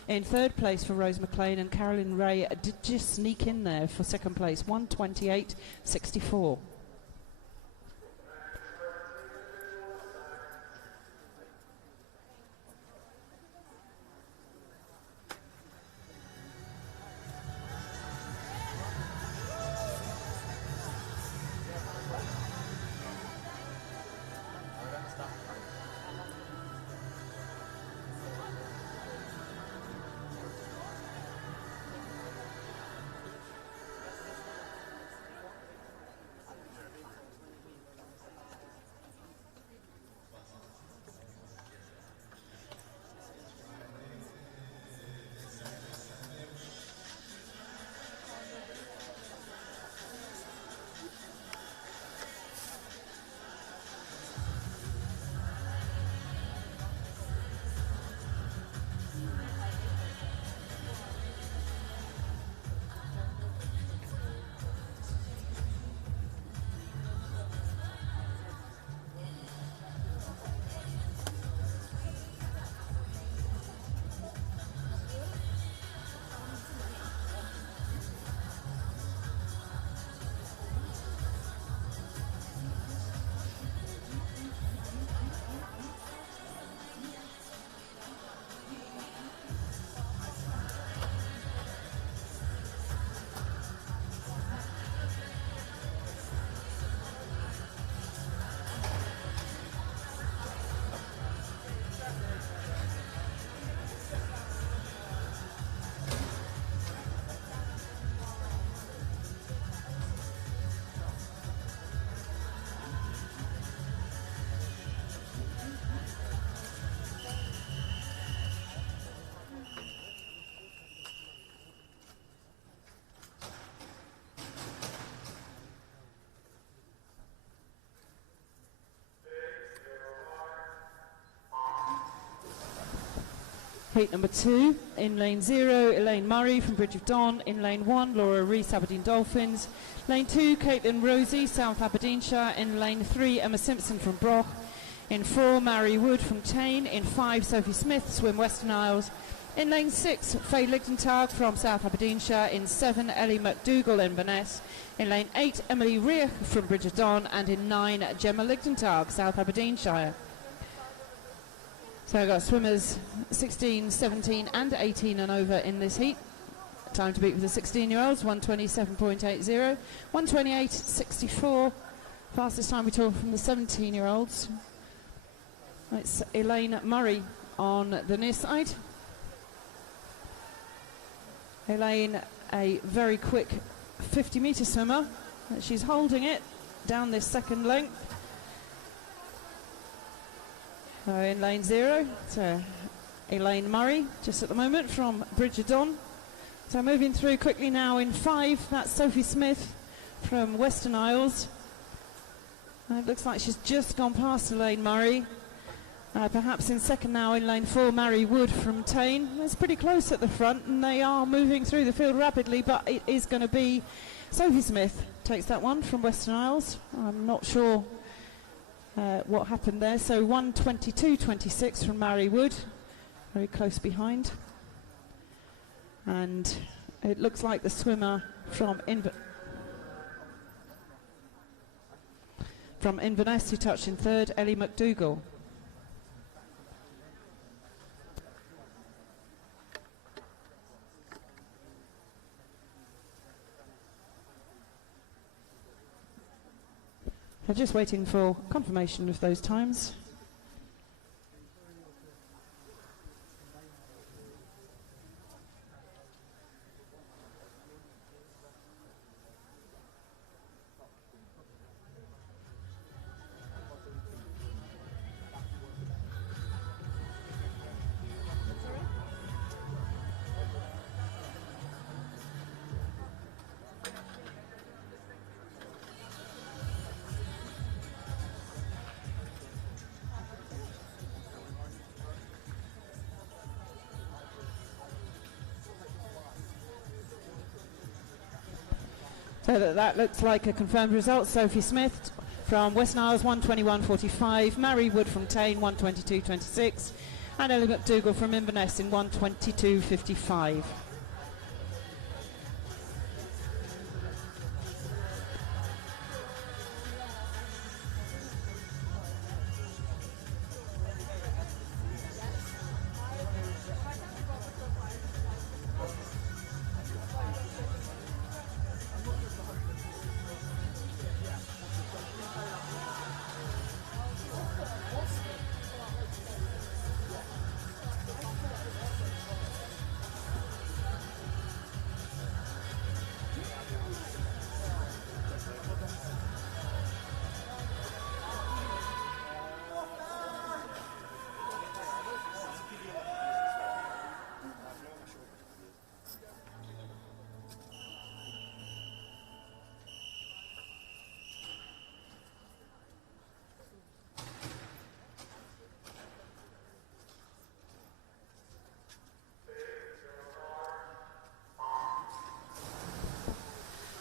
in third place for Rose McLean, and Carolyn Ray did just sneak in there for second place, 128.64. Heat number 2, in lane 0, Elaine Murray from Bridge of Don. In lane 1, Laura Rees, Aberdeen Dolphins. Lane 2, Caitlin Rosie, South Aberdeenshire. In lane 3, Emma Simpson from Broch. In 4, Mary Wood from Tain. In 5, Sophie Smith, Swim Western Isles. In lane 6, Faye Ligdentag from South Aberdeenshire. In 7, Ellie McDougall, Inverness. In lane 8, Emily Reich from Bridge of Don. And in 9, Gemma Ligdentag, South Aberdeenshire. So I've got swimmers 16, 17 and 18 and over in this heat. Time to beat for the 16-year-olds, 127.80, 128.64. Fastest time we talk from the 17-year-olds. It's Elaine Murray on the near side. Elaine, a very quick 50-metre swimmer. She's holding it down this second length. In lane 0, so Elaine Murray just at the moment from Bridge of Don. So moving through quickly now in 5, that's Sophie Smith from Western Isles. It looks like she's just gone past Elaine Murray. Perhaps in second now in lane 4, Mary Wood from Tain. It's pretty close at the front, and they are moving through the field rapidly, but it is going to be Sophie Smith takes that one from Western Isles. I'm not sure what happened there. So 1:22.26 from Mary Wood, very close behind. And it looks like the swimmer from Inverness who touched in third, Ellie McDougall. I'm just waiting for confirmation of those times. So that looks like a confirmed result. Sophie Smith from Western Isles 1:21.45, Mary Wood from Tain 1:22.26, and Ellie McDougall from Inverness in 1:22.55.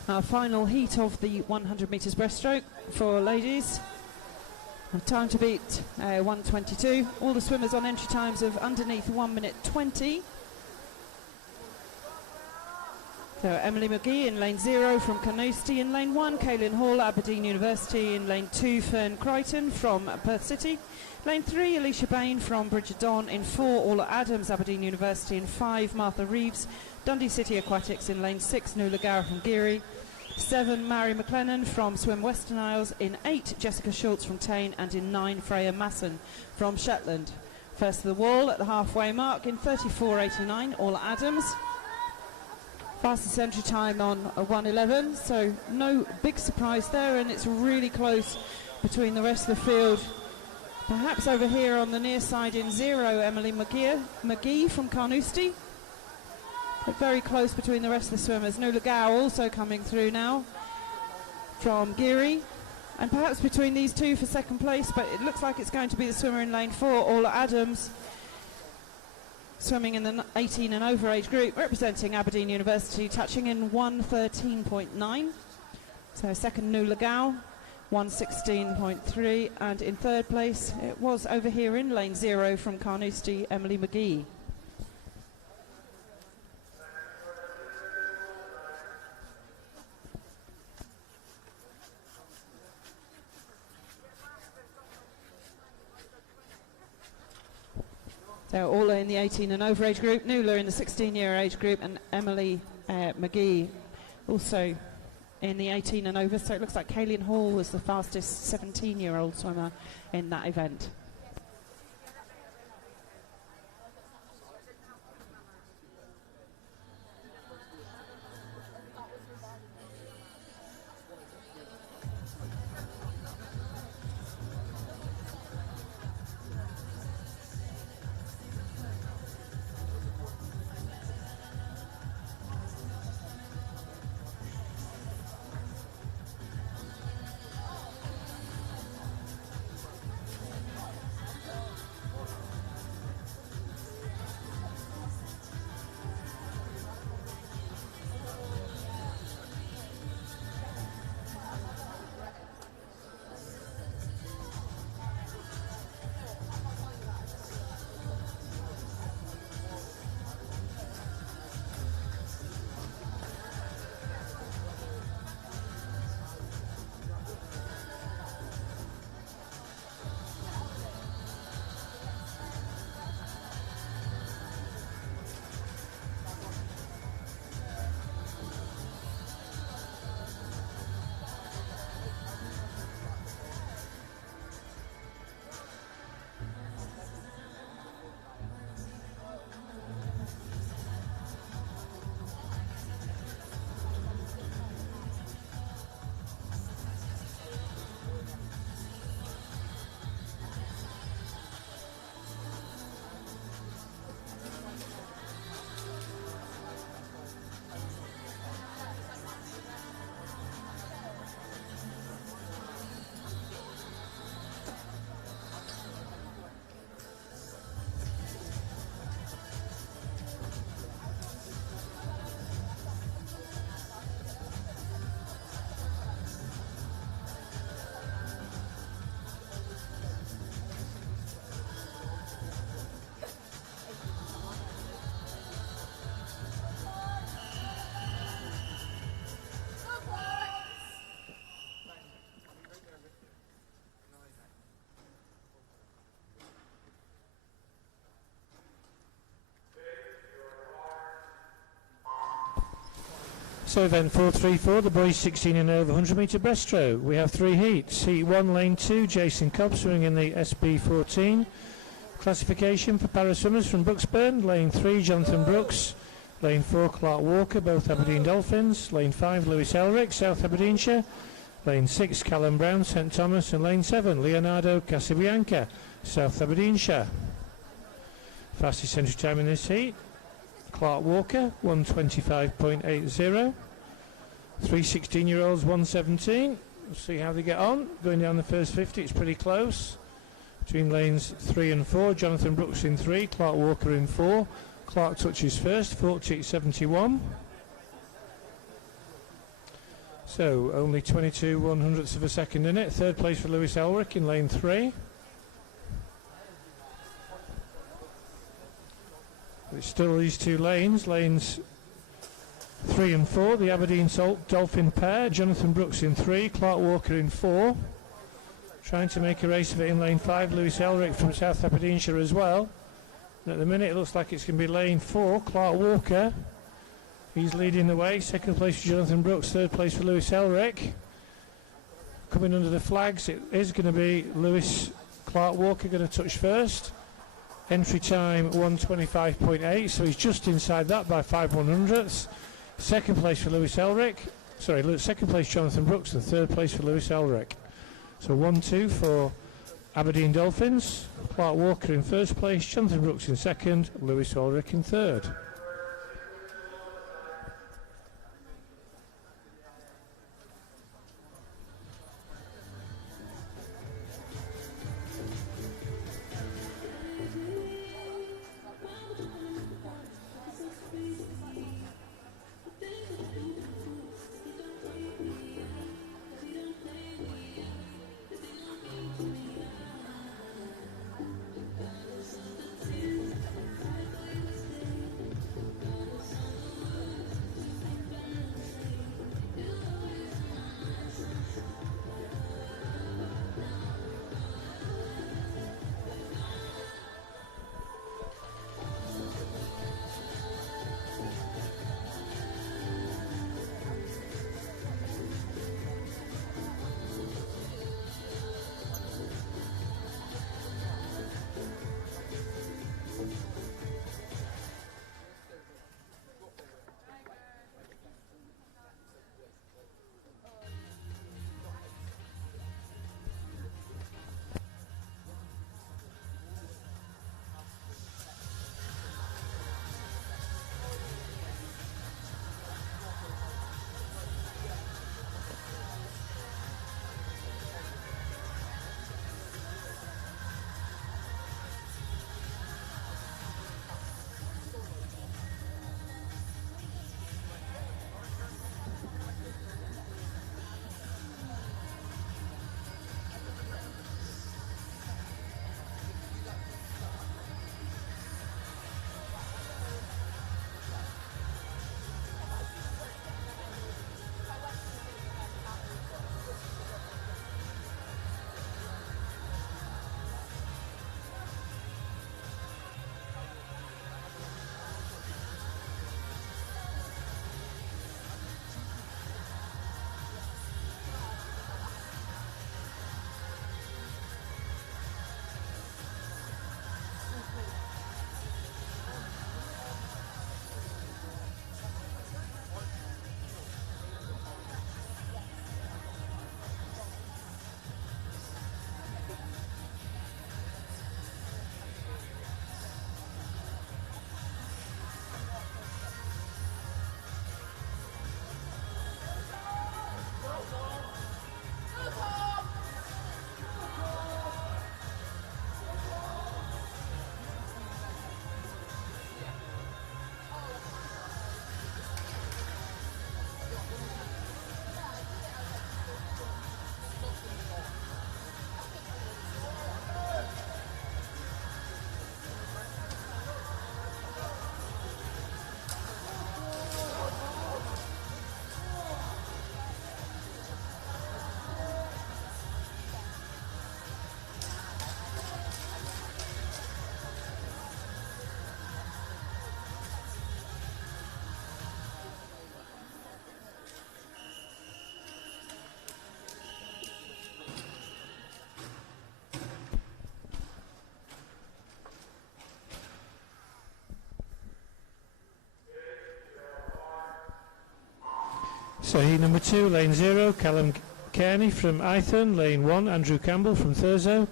Our final heat of the 100 metres breaststroke for ladies. Time to beat 1:22. All the swimmers on entry times of underneath 1:20. So Emily McGee in lane 0 from Carnoustie. In lane 1, Kaylin Hall, Aberdeen University. In lane 2, Fern Crichton from Perth City. Lane 3, Alicia Bain from Bridgetton. In 4, Orla Adams, Aberdeen University. In 5, Martha Reeves, Dundee City Aquatics. In lane 6, Nuala Gower from Geary. 7, Mary McLennan from Swim Western Isles. In 8, Jessica Schultz from Tain. And in 9, Freya Masson from Shetland. First to the wall at the halfway mark in 34.89, Orla Adams. Fastest entry time on 1:11, so no big surprise there, and it's really close between the rest of the field. Perhaps over here on the near side in 0, Emily McGee from Carnoustie. But very close between the rest of the swimmers. Nuala Gower also coming through now from Geary. And perhaps between these two for second place, but it looks like it's going to be the swimmer in lane 4, Orla Adams, swimming in the 18 and over age group, representing Aberdeen University, touching in 1:13.9. So second, Nuala Gower, 1:16.3, and in third place it was over here in lane 0 from Carnoustie, Emily McGee. So all in the 18 and over age group, Nuala in the 16-year age group, and Emily McGee also in the 18 and over. So it looks like Kaylin Hall was the fastest 17-year-old swimmer in that event. So event 434, the boys 16 and over 100 metre breaststroke. We have 3 heats. Heat 1, lane 2, Jason Cobb swimming in the SB14. Classification for para swimmers from Bucksburn. Lane 3, Jonathan Brooks. Lane 4, Clark Walker, both Aberdeen Dolphins. Lane 5, Lewis Elric, South Aberdeenshire. Lane 6, Callum Brown, St Thomas. And lane 7, Leonardo Casabianca, South Aberdeenshire. Fastest entry time in this heat, Clark Walker, 1:25.80. 3 16-year-olds, 1:17. We'll see how they get on. Going down the first 50, it's pretty close. Between lanes 3 and 4, Jonathan Brooks in 3, Clark Walker in 4. Clark touches first, 40.71. So only 22 100ths of a second in it. Third place for Lewis Elric in lane 3. It's still these 2 lanes, lanes 3 and 4, the Aberdeen Dolphin pair, Jonathan Brooks in 3, Clark Walker in 4. Trying to make a race of it in lane 5, Lewis Elric from South Aberdeenshire as well. And at the minute it looks like it's going to be lane 4, Clark Walker. He's leading the way, second place for Jonathan Brooks, third place for Lewis Elric. Coming under the flags, it is going to be Lewis Clark Walker going to touch first. Entry time 1:25.8, so he's just inside that by 5 100ths. Second place for Lewis Elric. Second place Jonathan Brooks and third place for Lewis Elric. So 1-2 for Aberdeen Dolphins. Clark Walker in first place, Jonathan Brooks in second, Lewis Elric in third. So heat number 2, lane 0, Callum Kearney from Ithon. Lane 1, Andrew Campbell from Thurso.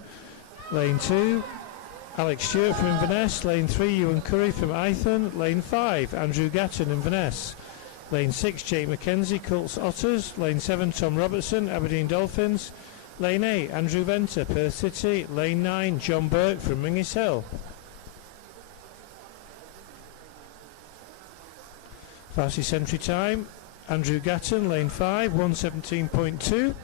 Lane 2, Alex Stewart from Inverness. Lane 3, Ewan Curry from Ithon. Lane 5, Andrew Gatton, Inverness. Lane 6, Jake McKenzie, Colts Otters. Lane 7, Tom Robertson, Aberdeen Dolphins. Lane 8, Andrew Venter, Perth City. Lane 9, John Burke from Ringis Hill. Fastest entry time, Andrew Gatton, lane 5, 1:17.2.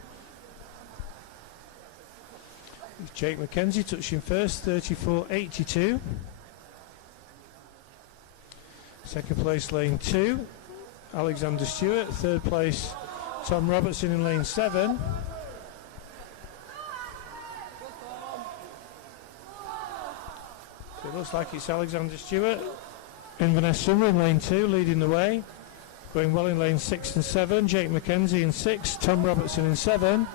Jake McKenzie touching first, 34.82. Second place, lane 2, Alexander Stewart. Third place, Tom Robertson in lane 7. So it looks like it's Alexander Stewart. Inverness Summer in lane 2, leading the way. Going well in lane 6 and 7. Jake McKenzie in 6, Tom Robertson in 7.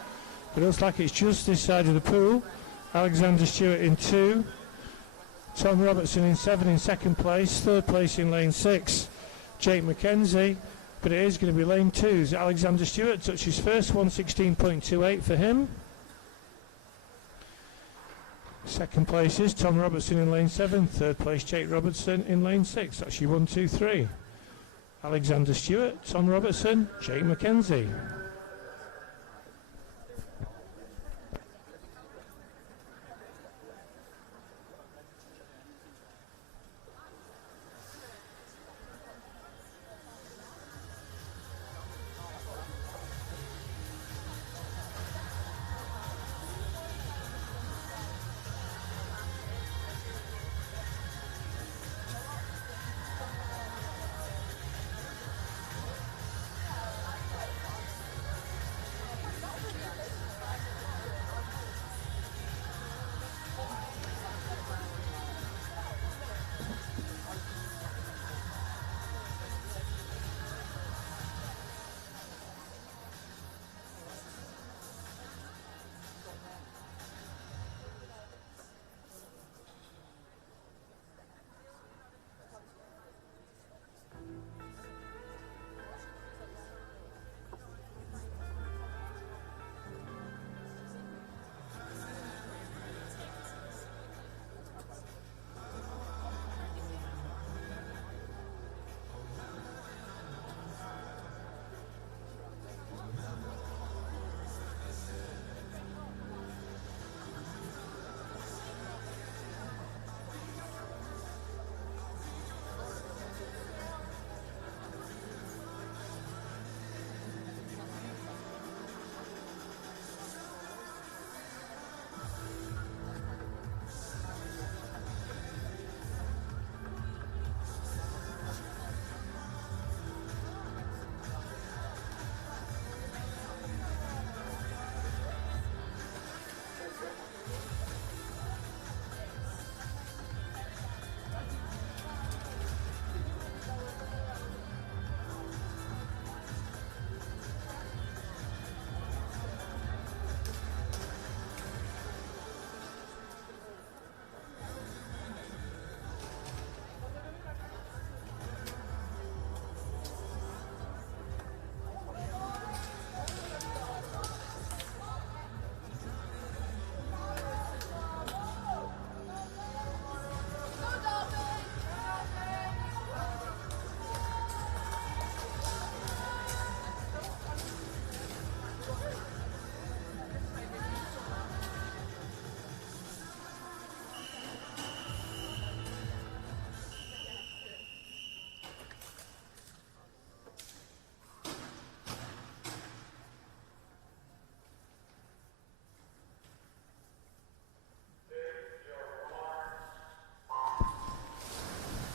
It looks like it's just this side of the pool. Alexander Stewart in 2. Tom Robertson in 7 in second place. Third place in lane 6, Jake McKenzie. But it is going to be lane 2's Alexander Stewart touches first, 1:16.28 for him. Second place is Tom Robertson in lane 7. Third place, Jake Robertson in lane 6. That's your 1, 2, 3. Alexander Stewart, Tom Robertson, Jake McKenzie.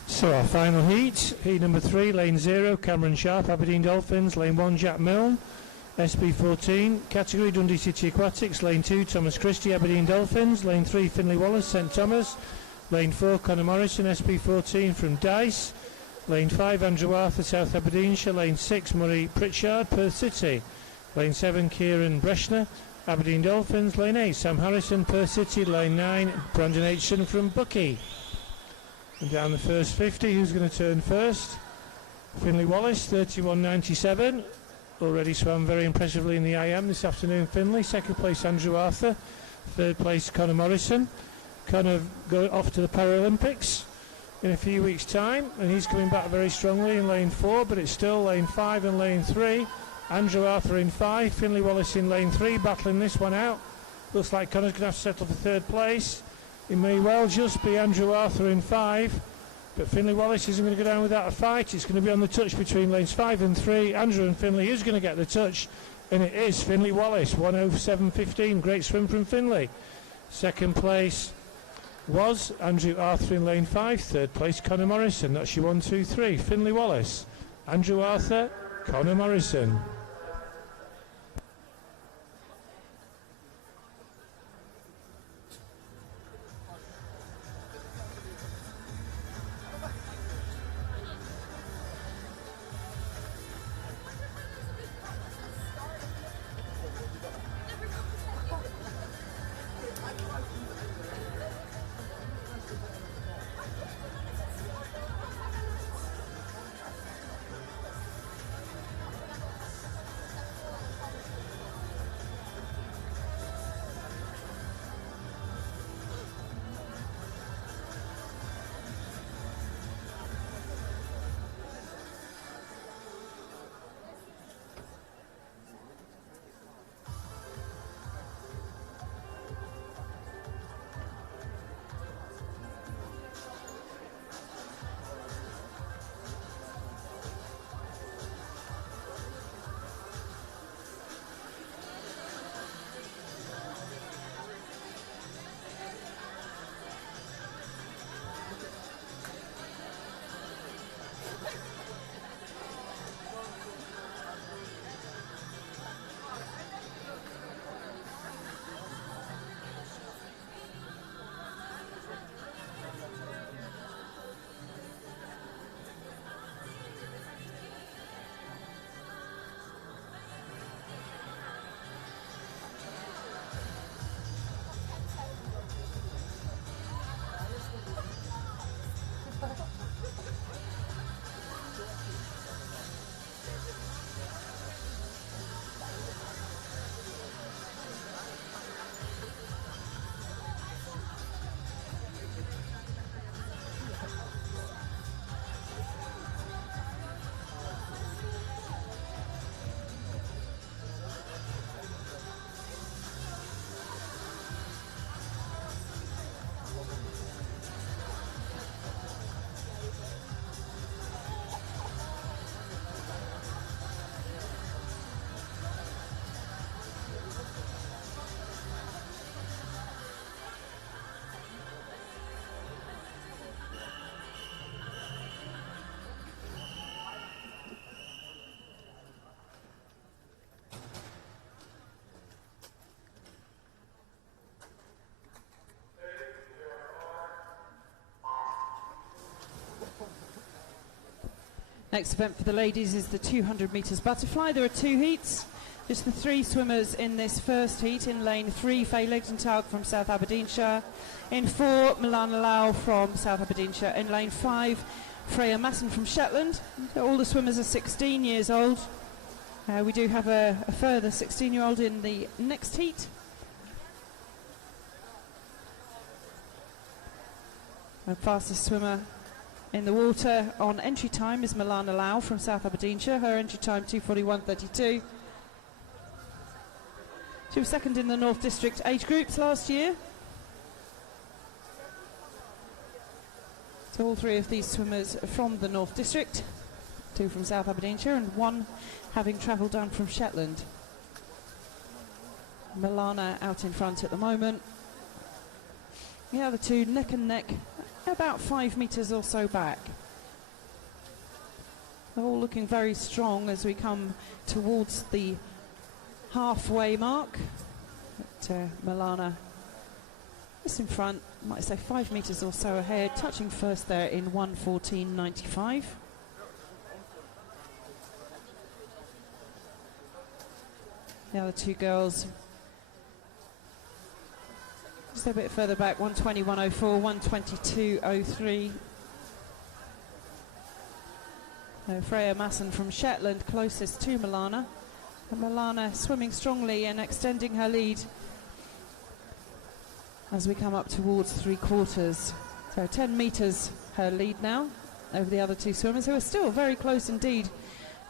So our final heat number 3, lane 0, Cameron Sharp, Aberdeen Dolphins. Lane 1, Jack Milne, SB14. Category, Dundee City Aquatics. Lane 2, Thomas Christie, Aberdeen Dolphins. Lane 3, Finlay Wallace, St Thomas. Lane 4, Conor Morrison, SB14 from Dice. Lane 5, Andrew Arthur, South Aberdeenshire. Lane 6, Murray Pritchard, Perth City. Lane 7, Kieran Breshner, Aberdeen Dolphins. Lane 8, Sam Harrison, Perth City. Lane 9, Brandon Aitchison from Bucky. And down the first 50, who's going to turn first? Finlay Wallace, 31.97. already swam very impressively in the IM this afternoon, Finley. Second place, Andrew Arthur. Third place, Connor Morrison. Connor going off to the Paralympics in a few weeks' time, and he's coming back very strongly in lane 4, but it's still lane 5 and lane 3. Andrew Arthur in 5, Finley Wallace in lane 3, battling this one out. Looks like Connor's going to have to settle for third place. It may well just be Andrew Arthur in 5, but Finley Wallace isn't going to go down without a fight. It's going to be on the touch between lanes 5 and 3. Andrew and Finley is going to get the touch, and it is Finley Wallace, 1:07.15. Great swim from Finley. Second place was Andrew Arthur in lane 5. Third place, Connor Morrison. That's your 1, 2, 3. Finley Wallace, Andrew Arthur, Connor Morrison. Next event for the ladies is the 200 metres butterfly. There are 2 heats. Just the 3 swimmers in this first heat. In lane 3, Faye Legdentalk from South Aberdeenshire. In 4, Milana Lau from South Aberdeenshire. In lane 5, Freya Masson from Shetland. All the swimmers are 16 years old. We do have a further 16-year-old in the next heat. The fastest swimmer in the water on entry time is Milana Lau from South Aberdeenshire. Her entry time 2:41.32. She was second in the North District age groups last year. So all 3 of these swimmers are from the North District, 2 from South Aberdeenshire and 1 having travelled down from Shetland. Milana out in front at the moment. The other 2 neck and neck, about 5 metres or so back. They're all looking very strong as we come towards the halfway mark. But Milana just in front, might say 5 metres or so ahead, touching first there in 1:14.95. The other 2 girls just a bit further back, 1:21.04, 1:22.03. Freya Masson from Shetland closest to Milana. And Milana swimming strongly and extending her lead as we come up towards 3/4. So 10 metres her lead now over the other two swimmers, who are still very close indeed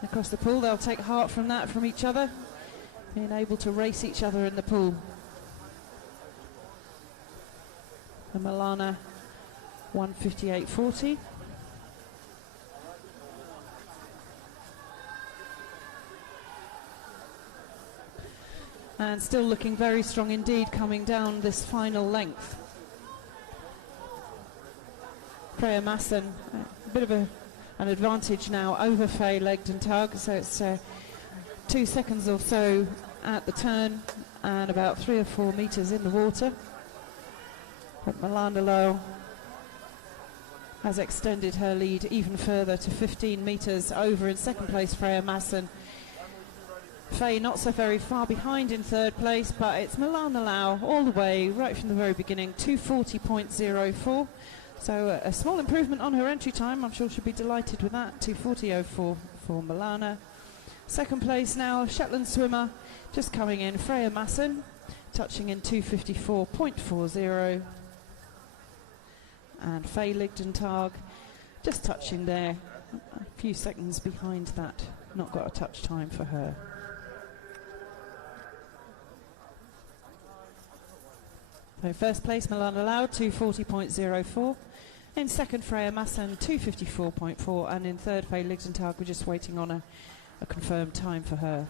across the pool. They'll take heart from that, from each other, being able to race each other in the pool. And Milana 1:58.40. And still looking very strong indeed coming down this final length. Freya Masson, a bit of an advantage now over Faye Legden-Tug, so it's 2 seconds or so at the turn and about 3 or 4 metres in the water. But Milana Lowe has extended her lead even further to 15 metres over in second place, Freya Masson. Faye not so very far behind in third place, but it's Milana Lowe all the way right from the very beginning, 2:40.04. So a small improvement on her entry time. I'm sure she'll be delighted with that. 2:40.04 for Milana. Second place now, Shetland swimmer just coming in, Freya Masson, touching in 2:54.40. And Faye Legden-Tug just touching there, a few seconds behind that. Not got a touch time for her. So first place, Milana Lowe, 2:40.04. In second, Freya Masson, 2:54.4. And in third, Faye Legden-Tug, we're just waiting on a confirmed time for her.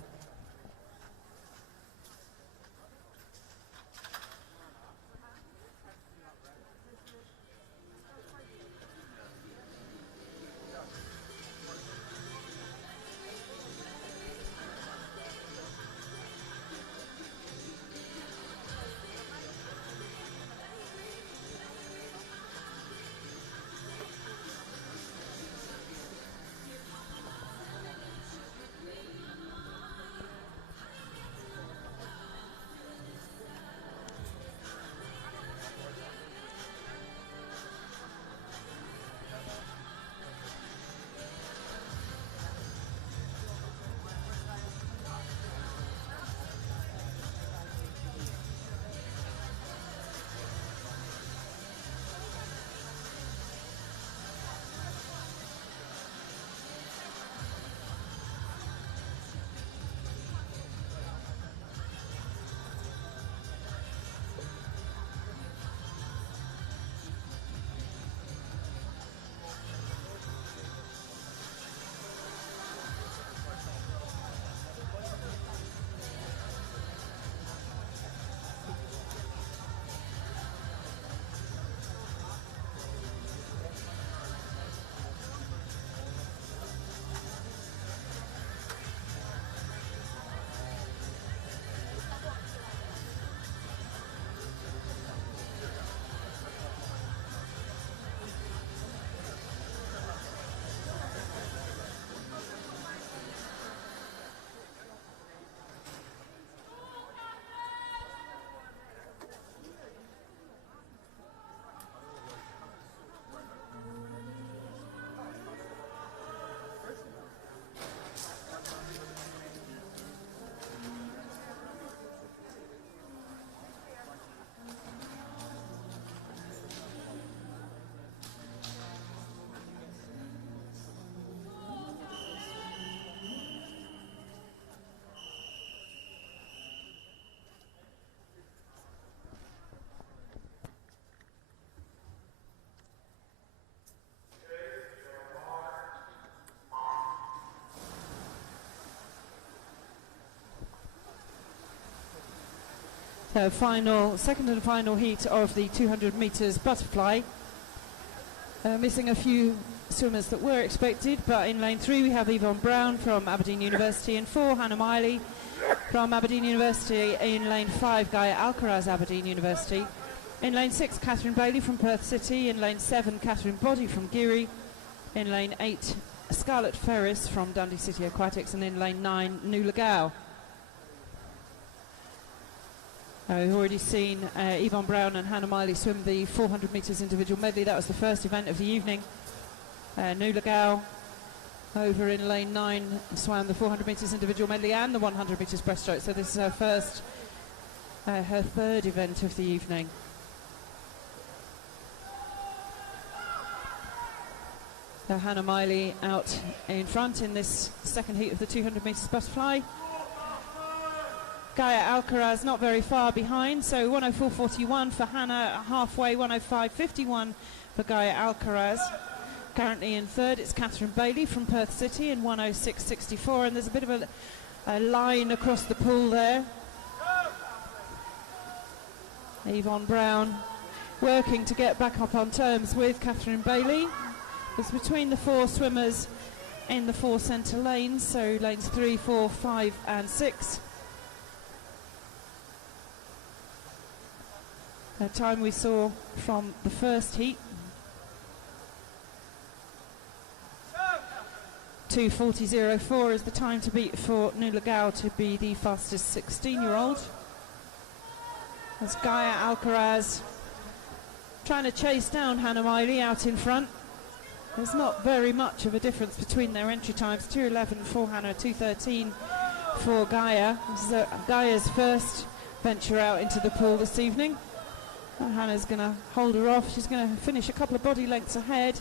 Second and final heat of the 200 metres butterfly. Missing a few swimmers that were expected, but in lane 3 we have Yvonne Brown from Aberdeen University. In 4, Hannah Miley from Aberdeen University. In lane 5, Gaia Alcaraz, Aberdeen University. In lane 6, Catherine Bailey from Perth City. In lane 7, Catherine Boddy from Geary. In lane 8, Scarlett Ferris from Dundee City Aquatics. And in lane 9, Nuala Gow. We've already seen Yvonne Brown and Hannah Miley swim the 400 metres individual medley. That was the first event of the evening. Nuala Gow over in lane 9, swam the 400 metres individual medley and the 100 metres breaststroke. So this is her first, her third event of the evening. So Hannah Miley out in front in this second heat of the 200 metres butterfly. Gaia Alcaraz not very far behind, so 104.41 for Hannah, halfway 105.51 for Gaia Alcaraz. Currently in third, it's Catherine Bailey from Perth City in 106.64, and there's a bit of a line across the pool there. Yvonne Brown working to get back up on terms with Catherine Bailey. It's between the four swimmers in the four centre lanes, so lanes 3, 4, 5 and 6. The time we saw from the first heat, 2:40.04 is the time to beat for Nuala Gao to be the fastest 16-year-old. As Gaia Alcaraz trying to chase down Hannah Miley out in front. There's not very much of a difference between their entry times. 2:11 for Hannah, 2:13 for Gaia. This is Gaia's first venture out into the pool this evening. Hannah's going to hold her off. She's going to finish a couple of body lengths ahead.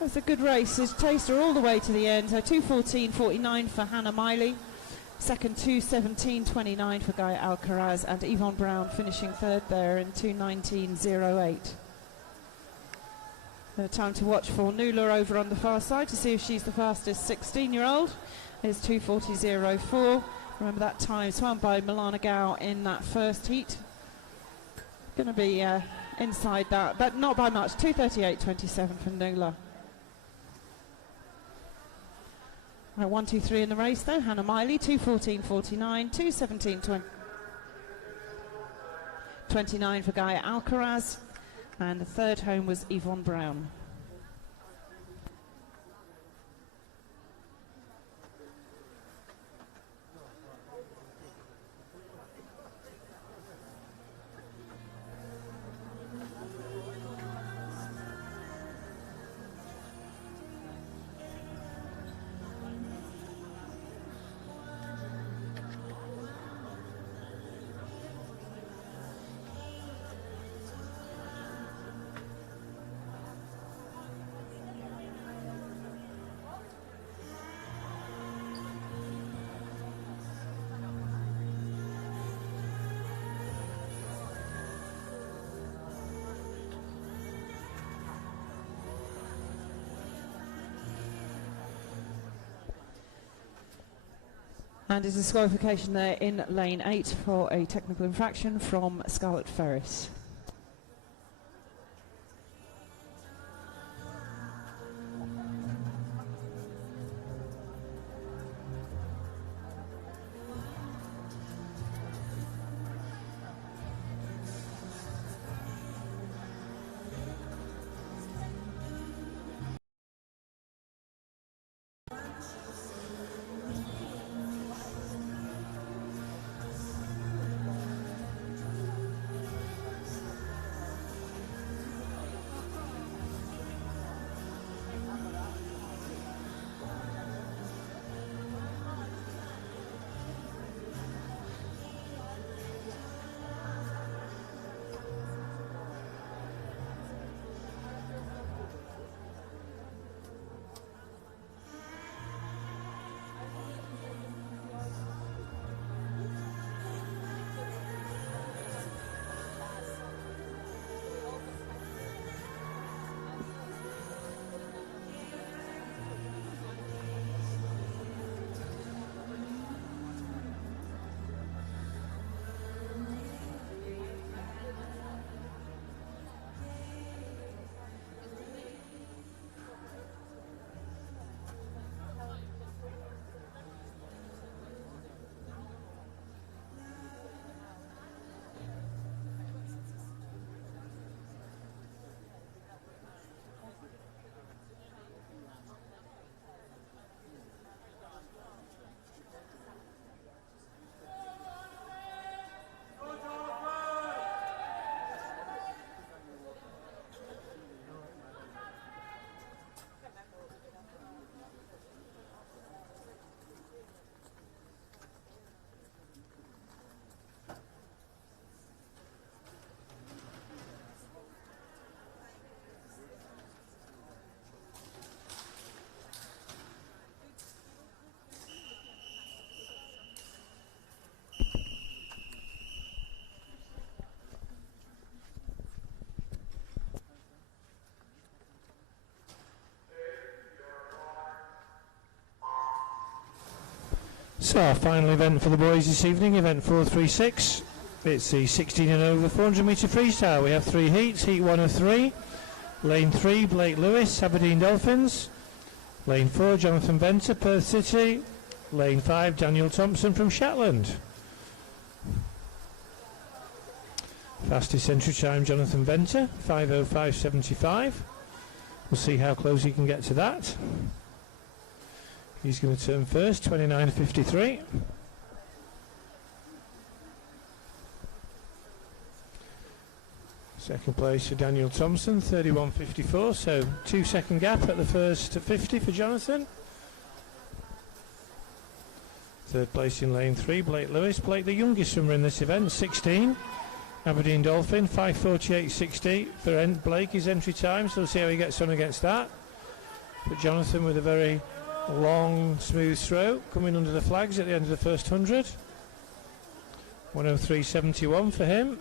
It's a good race. It's chased her all the way to the end. So 2:14.49 for Hannah Miley. Second 2:17.29 for Gaia Alcaraz, and Yvonne Brown finishing third there in 2:19.08. Time to watch for Nuala over on the far side to see if she's the fastest 16-year-old. Is 2:40.04. Remember that time swam by Milana Gao in that first heat. Going to be inside that, but not by much. 2:38.27 for Nuala. Right, 1, 2, 3 in the race though. Hannah Miley 2:14.49, 2:17.29 for Gaia Alcaraz, and the third home was Yvonne Brown. And is a disqualification there in lane 8 for a technical infraction from Scarlett Ferris. So our final event for the boys this evening, event 436. It's the 16 and over 400 metre freestyle. We have 3 heats, heat 1 of 3. Lane 3, Blake Lewis, Aberdeen Dolphins. Lane 4, Jonathan Venter, Perth City. Lane 5, Daniel Thompson from Shetland. Fastest entry time, Jonathan Venter, 5:05.75. We'll see how close he can get to that. He's going to turn first, 29.53. Second place for Daniel Thompson, 31.54, so 2 second gap at the first 50 for Jonathan. Third place in lane 3, Blake Lewis. Blake, the youngest swimmer in this event, 16. Aberdeen Dolphin, 5:48.60 for Blake, his entry time, so we'll see how he gets on against that. But Jonathan with a very long, smooth stroke, coming under the flags at the end of the first 100. 1:03.71 for him.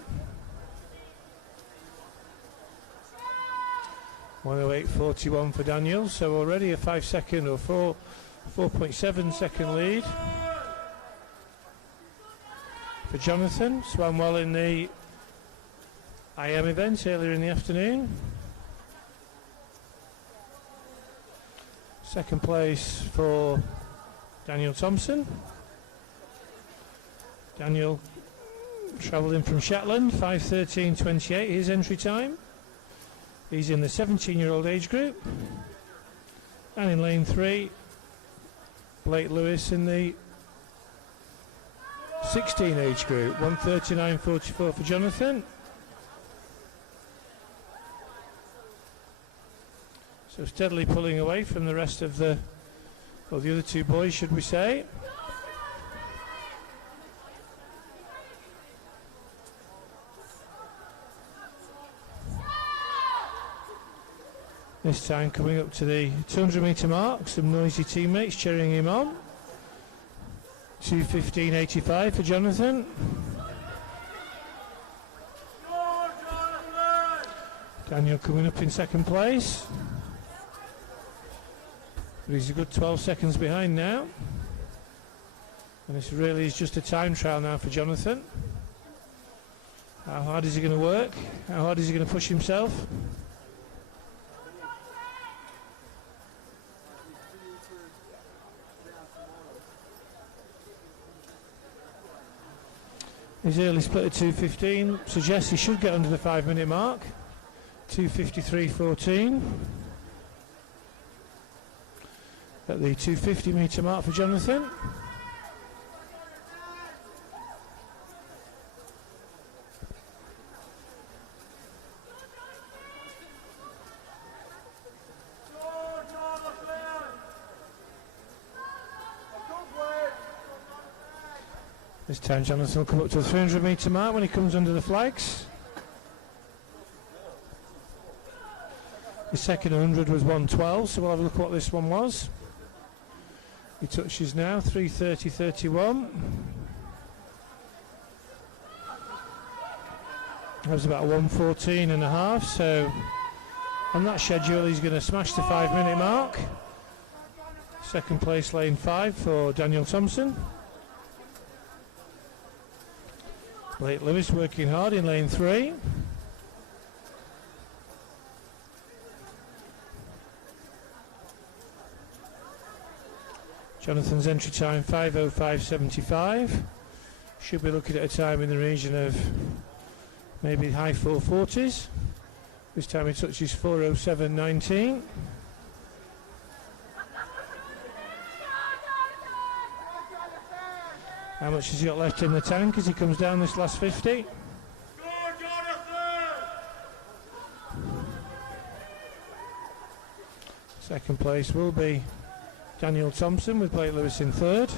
1:08.41 for Daniel, so already a 5 second or 4.7 second lead for Jonathan. Swam well in the IM event earlier in the afternoon. Second place for Daniel Thompson. Daniel travelled in from Shetland, 5:13.28 his entry time. He's in the 17-year-old age group. And in lane 3, Blake Lewis in the 16 age group, 1:39.44 for Jonathan. So steadily pulling away from the rest of the other 2 boys, should we say. This time coming up to the 200 metre mark, some noisy teammates cheering him on. 2:15.85 for Jonathan. Daniel coming up in second place. But he's a good 12 seconds behind now. And this really is just a time trial now for Jonathan. How hard is he going to work? How hard is he going to push himself? His early split at 2:15 suggests he should get under the 5-minute mark. 2:53.14. At the 250 metre mark for Jonathan. This time Jonathan will come up to the 300 metre mark when he comes under the flags. His second 100 was 1:12, so we'll have a look at what this one was. He touches now, 3:30.31. That was about 1:14 and a half, so on that schedule he's going to smash the 5-minute mark. Second place lane 5 for Daniel Thompson. Blake Lewis working hard in lane 3. Jonathan's entry time 5:05.75. Should be looking at a time in the region of maybe high 440s. This time he touches 4:07.19. How much has he got left in the tank as he comes down this last 50? Second place will be Daniel Thompson with Blake Lewis in third.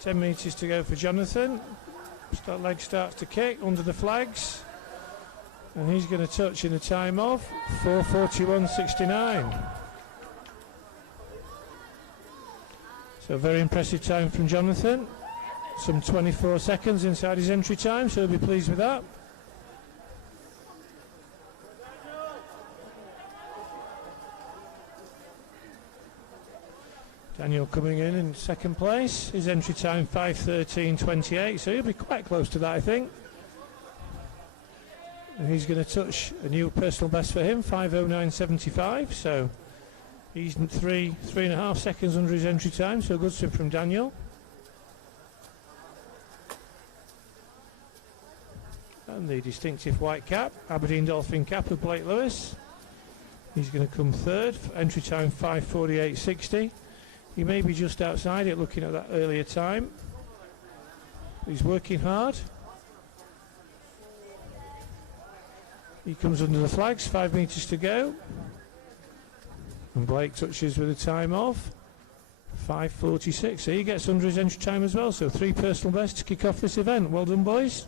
10 metres to go for Jonathan. Leg starts to kick under the flags. And he's going to touch in a time of 4:41.69. So a very impressive time from Jonathan. Some 24 seconds inside his entry time, so he'll be pleased with that. Daniel coming in second place. His entry time 5:13.28, so he'll be quite close to that, I think. And he's going to touch a new personal best for him, 5:09.75. So he's 3.5 seconds under his entry time. So a good swim from Daniel. And the distinctive white cap, Aberdeen Dolphin cap of Blake Lewis. He's going to come third. Entry time 5:48.60. He may be just outside it, looking at that earlier time. He's working hard. He comes under the flags, 5 metres to go. And Blake touches with a time of 5:46. So he gets under his entry time as well. So 3 personal bests to kick off this event. Well done, boys.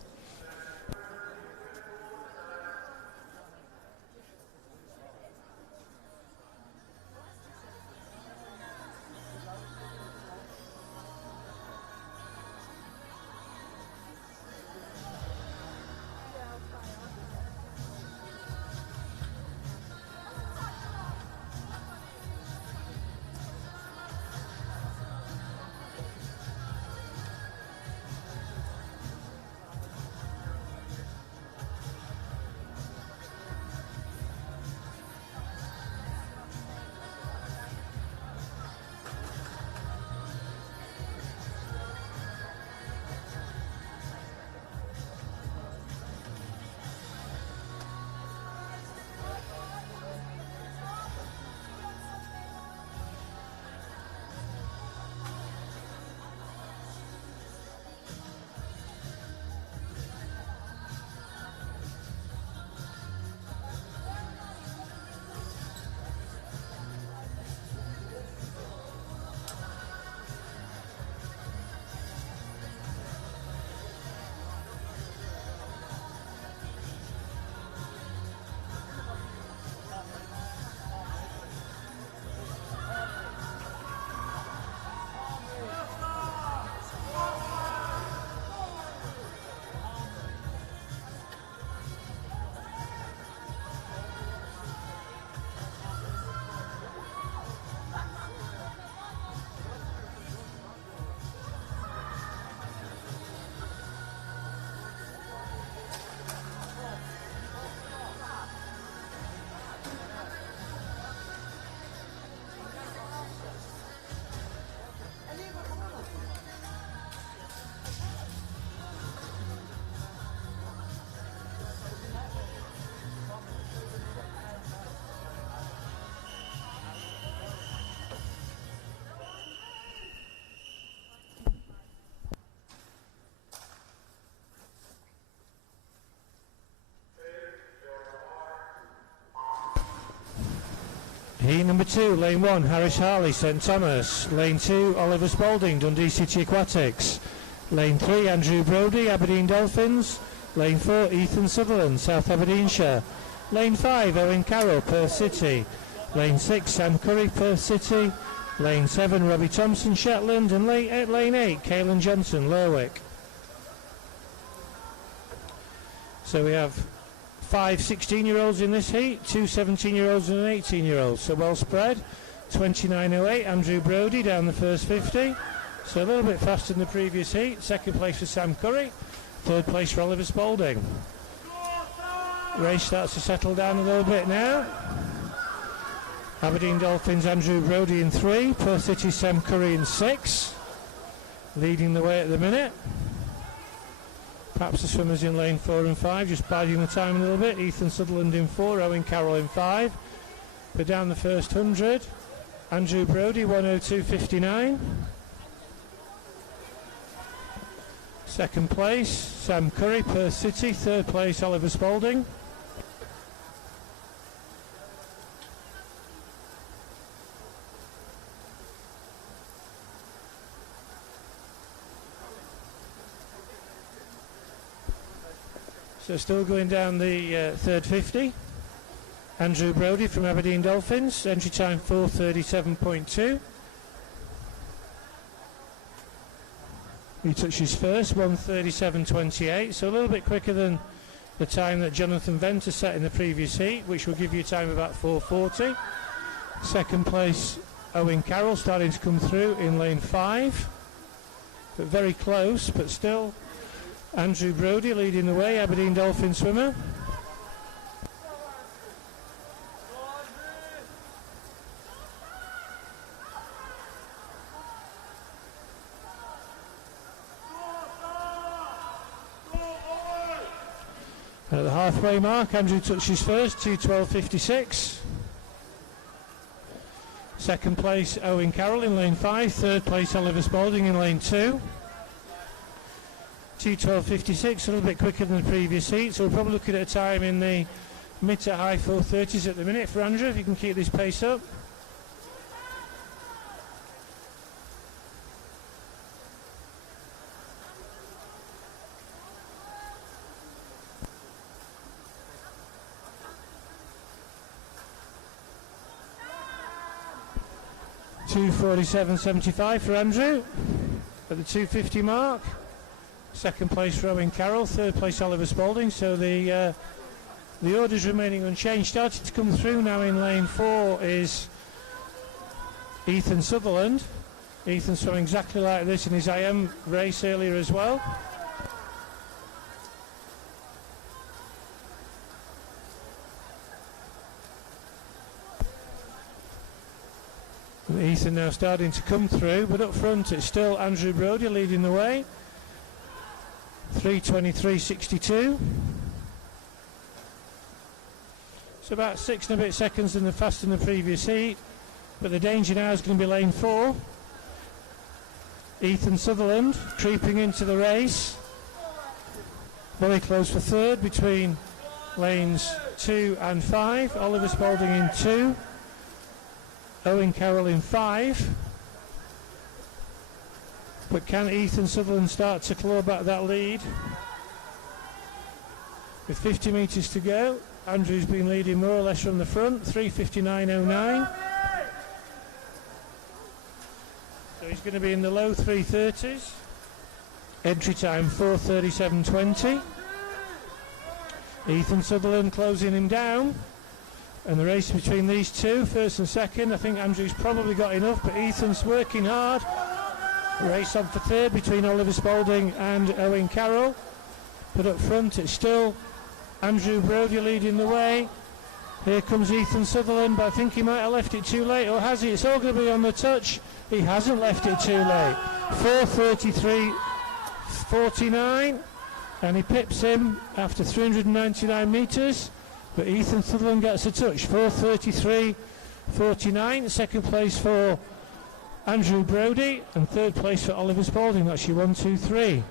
Heat number 2, lane 1, Harris Harley, St Thomas. Lane 2, Oliver Spalding, Dundee City Aquatics. Lane 3, Andrew Brodie, Aberdeen Dolphins. Lane 4, Ethan Sutherland, South Aberdeenshire. Lane 5, Owen Carroll, Perth City. Lane 6, Sam Curry, Perth City. Lane 7, Robbie Thompson, Shetland. And lane 8, Caelan Johnson, Lerwick. So we have 5 16-year-olds in this heat, 2 17-year-olds and an 18-year-old. So well spread. 29.08, Andrew Brodie down the first 50. So a little bit faster than the previous heat. Second place for Sam Curry. Third place for Oliver Spalding. Race starts to settle down a little bit now. Aberdeen Dolphins, Andrew Brodie in 3. Perth City, Sam Curry in 6. Leading the way at the minute. Perhaps the swimmers in lane 4 and 5 just biding the time a little bit. Ethan Sutherland in 4, Owen Carroll in 5. But down the first 100, Andrew Brodie 1:02.59. Second place, Sam Curry, Perth City. Third place, Oliver Spalding. So still going down the third 50. Andrew Brodie from Aberdeen Dolphins, entry time 4:37.2. He touches first, 1:37.28, so a little bit quicker than the time that Jonathan Venter set in the previous heat, which will give you a time of about 4:40. Second place, Owen Carroll starting to come through in lane 5, but very close, but still Andrew Brodie leading the way, Aberdeen Dolphin swimmer. And at the halfway mark, Andrew touches first, 2:12.56. Second place, Owen Carroll in lane 5. Third place, Oliver Spalding in lane 2. 2:12.56, a little bit quicker than the previous heat. So we're probably looking at a time in the mid to high 4:30s at the minute for Andrew, if he can keep this pace up. $2:47.75 for Andrew at the 2:50 mark. Second place, Owen Carroll. Third place, Oliver Spalding. So the orders remaining unchanged. Starting to come through now in lane 4 is Ethan Sutherland. Ethan swam exactly like this in his IM race earlier as well. Ethan now starting to come through, but up front it's still Andrew Brodie leading the way. 3:23.62. So about 6 and a bit seconds than the faster than the previous heat, but the danger now is going to be lane 4. Ethan Sutherland creeping into the race. Very close for third between lanes 2 and 5. Oliver Spalding in 2. Owen Carroll in 5. But can Ethan Sutherland start to claw back that lead? With 50 metres to go, Andrew's been leading more or less from the front, 3:59.09. So he's going to be in the low 3:30s. Entry time 4:37.20. Ethan Sutherland closing him down. And the race between these two, first and second, I think Andrew's probably got enough, but Ethan's working hard. Race on for third between Oliver Spalding and Owen Carroll. But up front it's still Andrew Brodie leading the way. Here comes Ethan Sutherland, but I think he might have left it too late, or has he? It's all going to be on the touch. He hasn't left it too late. 4:33.49, and he pips him after 399 metres. But Ethan Sutherland gets a touch, 4:33.49. Second place for Andrew Brodie, and third place for Oliver Spalding. That's your 1, 2, 3.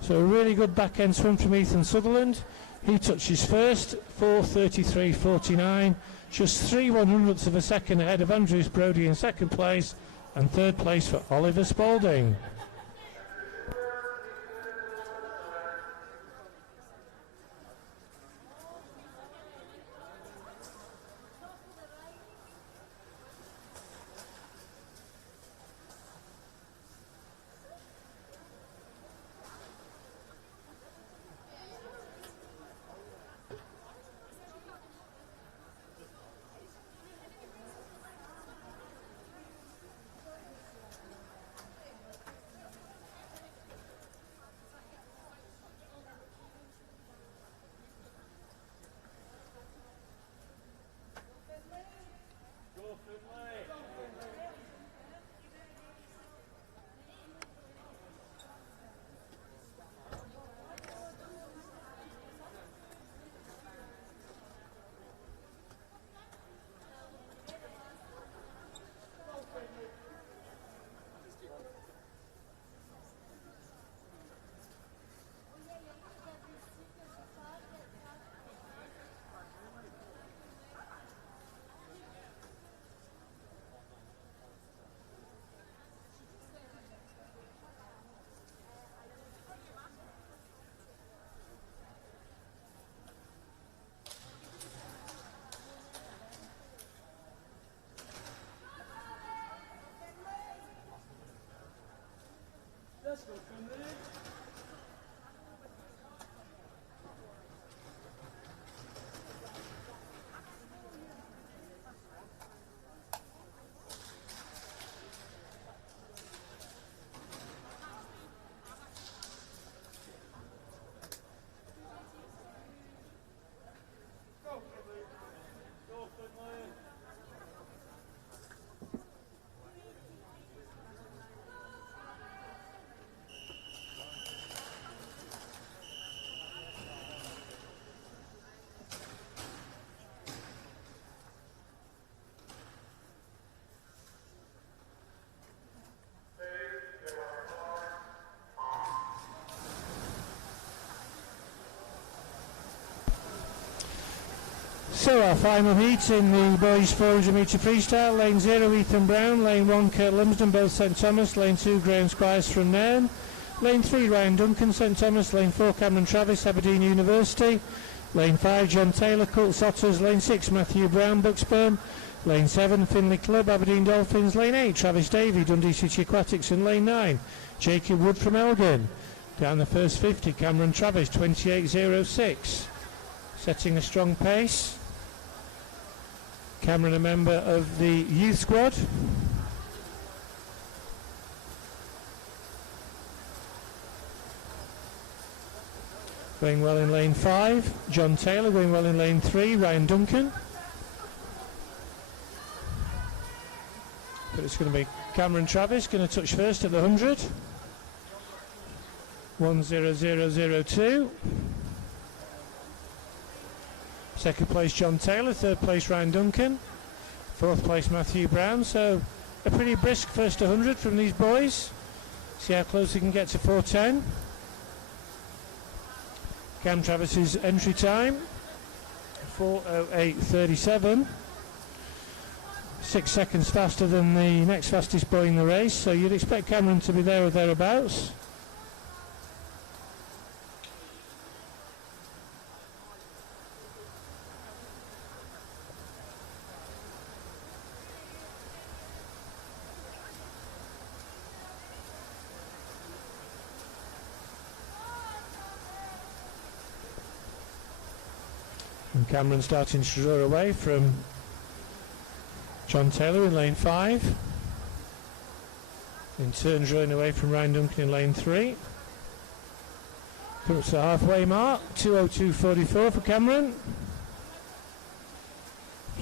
So a really good back end swim from Ethan Sutherland. He touches first, 4:33.49, just 3/100ths of a second ahead of Andrew Brodie in second place, and third place for Oliver Spalding. So our final heat in the boys 400 metre freestyle. Lane 0 Ethan Brown, lane 1 Kurt Lumsden, both St Thomas, lane 2 Graham Squires from Nairn, lane 3 Ryan Duncan, St Thomas, lane 4 Cameron Travis, Aberdeen University, lane 5 John Taylor, Colt Otters, lane 6 Matthew Brown, Bucksburn, lane 7 Finley Club, Aberdeen Dolphins, lane 8 Travis Davey, Dundee City Aquatics, and lane 9 Jacob Wood from Elgin. Down the first 50, Cameron Travis 28.06, setting a strong pace. Cameron, a member of the youth squad. Going well in lane 5, John Taylor. Going well in lane 3, Ryan Duncan. But it's going to be Cameron Travis going to touch first at the 100. 1:00:02. Second place John Taylor, third place Ryan Duncan, fourth place Matthew Brown. So a pretty brisk first 100 from these boys. See how close they can get to 4:10. Cam Travis's entry time 4:08:37. 6 seconds faster than the next fastest boy in the race, so you'd expect Cameron to be there or thereabouts. And Cameron starting to draw away from John Taylor in lane 5. In turn drawing away from Ryan Duncan in lane 3. Comes to the halfway mark, 2:02:44 for Cameron.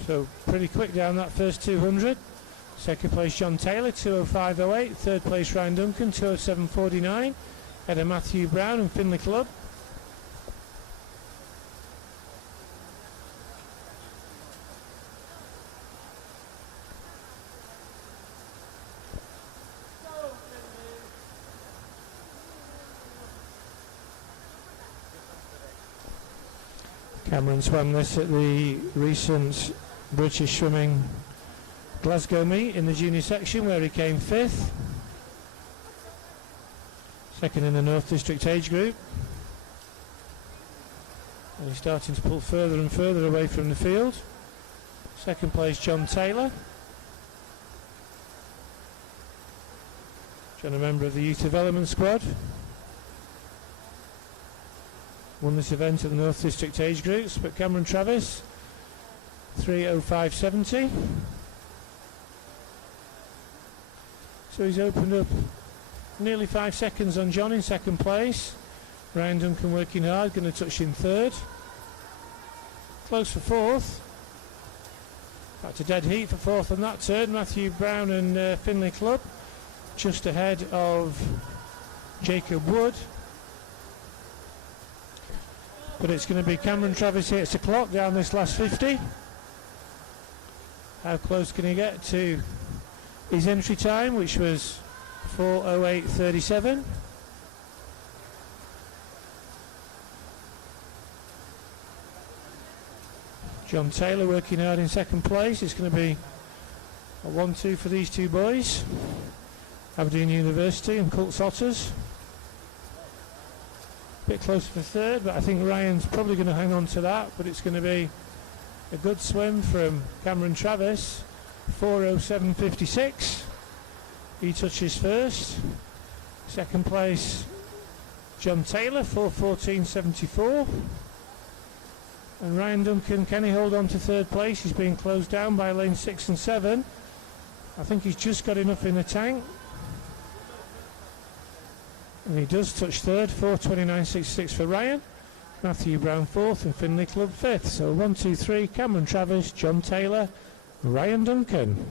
So pretty quick down that first 200. Second place John Taylor, 2:05:08. Third place Ryan Duncan, 2:07:49. Ahead of Matthew Brown and Finley Club. Cameron swam this at the recent British Swimming Glasgow meet in the junior section where he came 5th. Second in the North District age group. And he's starting to pull further and further away from the field. Second place John Taylor. John, a member of the youth development squad. Won this event at the North District age groups, but Cameron Travis 3:05:70. So he's opened up nearly 5 seconds on John in second place. Ryan Duncan working hard, going to touch in third. Close for fourth. Back to dead heat for fourth on that turn. Matthew Brown and Finley Club just ahead of Jacob Wood. But it's going to be Cameron Travis hits the clock down this last 50. How close can he get to his entry time, which was 4:08:37. John Taylor working hard in second place. It's going to be a 1-2 for these two boys. Aberdeen University and Colt Otters. Bit closer for third, but I think Ryan's probably going to hang on to that. But it's going to be a good swim from Cameron Travis. 4:07:56. He touches first. Second place John Taylor, 4:14:74. And Ryan Duncan, can he hold on to third place? He's being closed down by lane 6 and 7. I think he's just got enough in the tank. And he does touch third, 4:29:66 for Ryan. Matthew Brown fourth and Finley Club fifth. So 1, 2, 3, Cameron Travis, John Taylor, Ryan Duncan.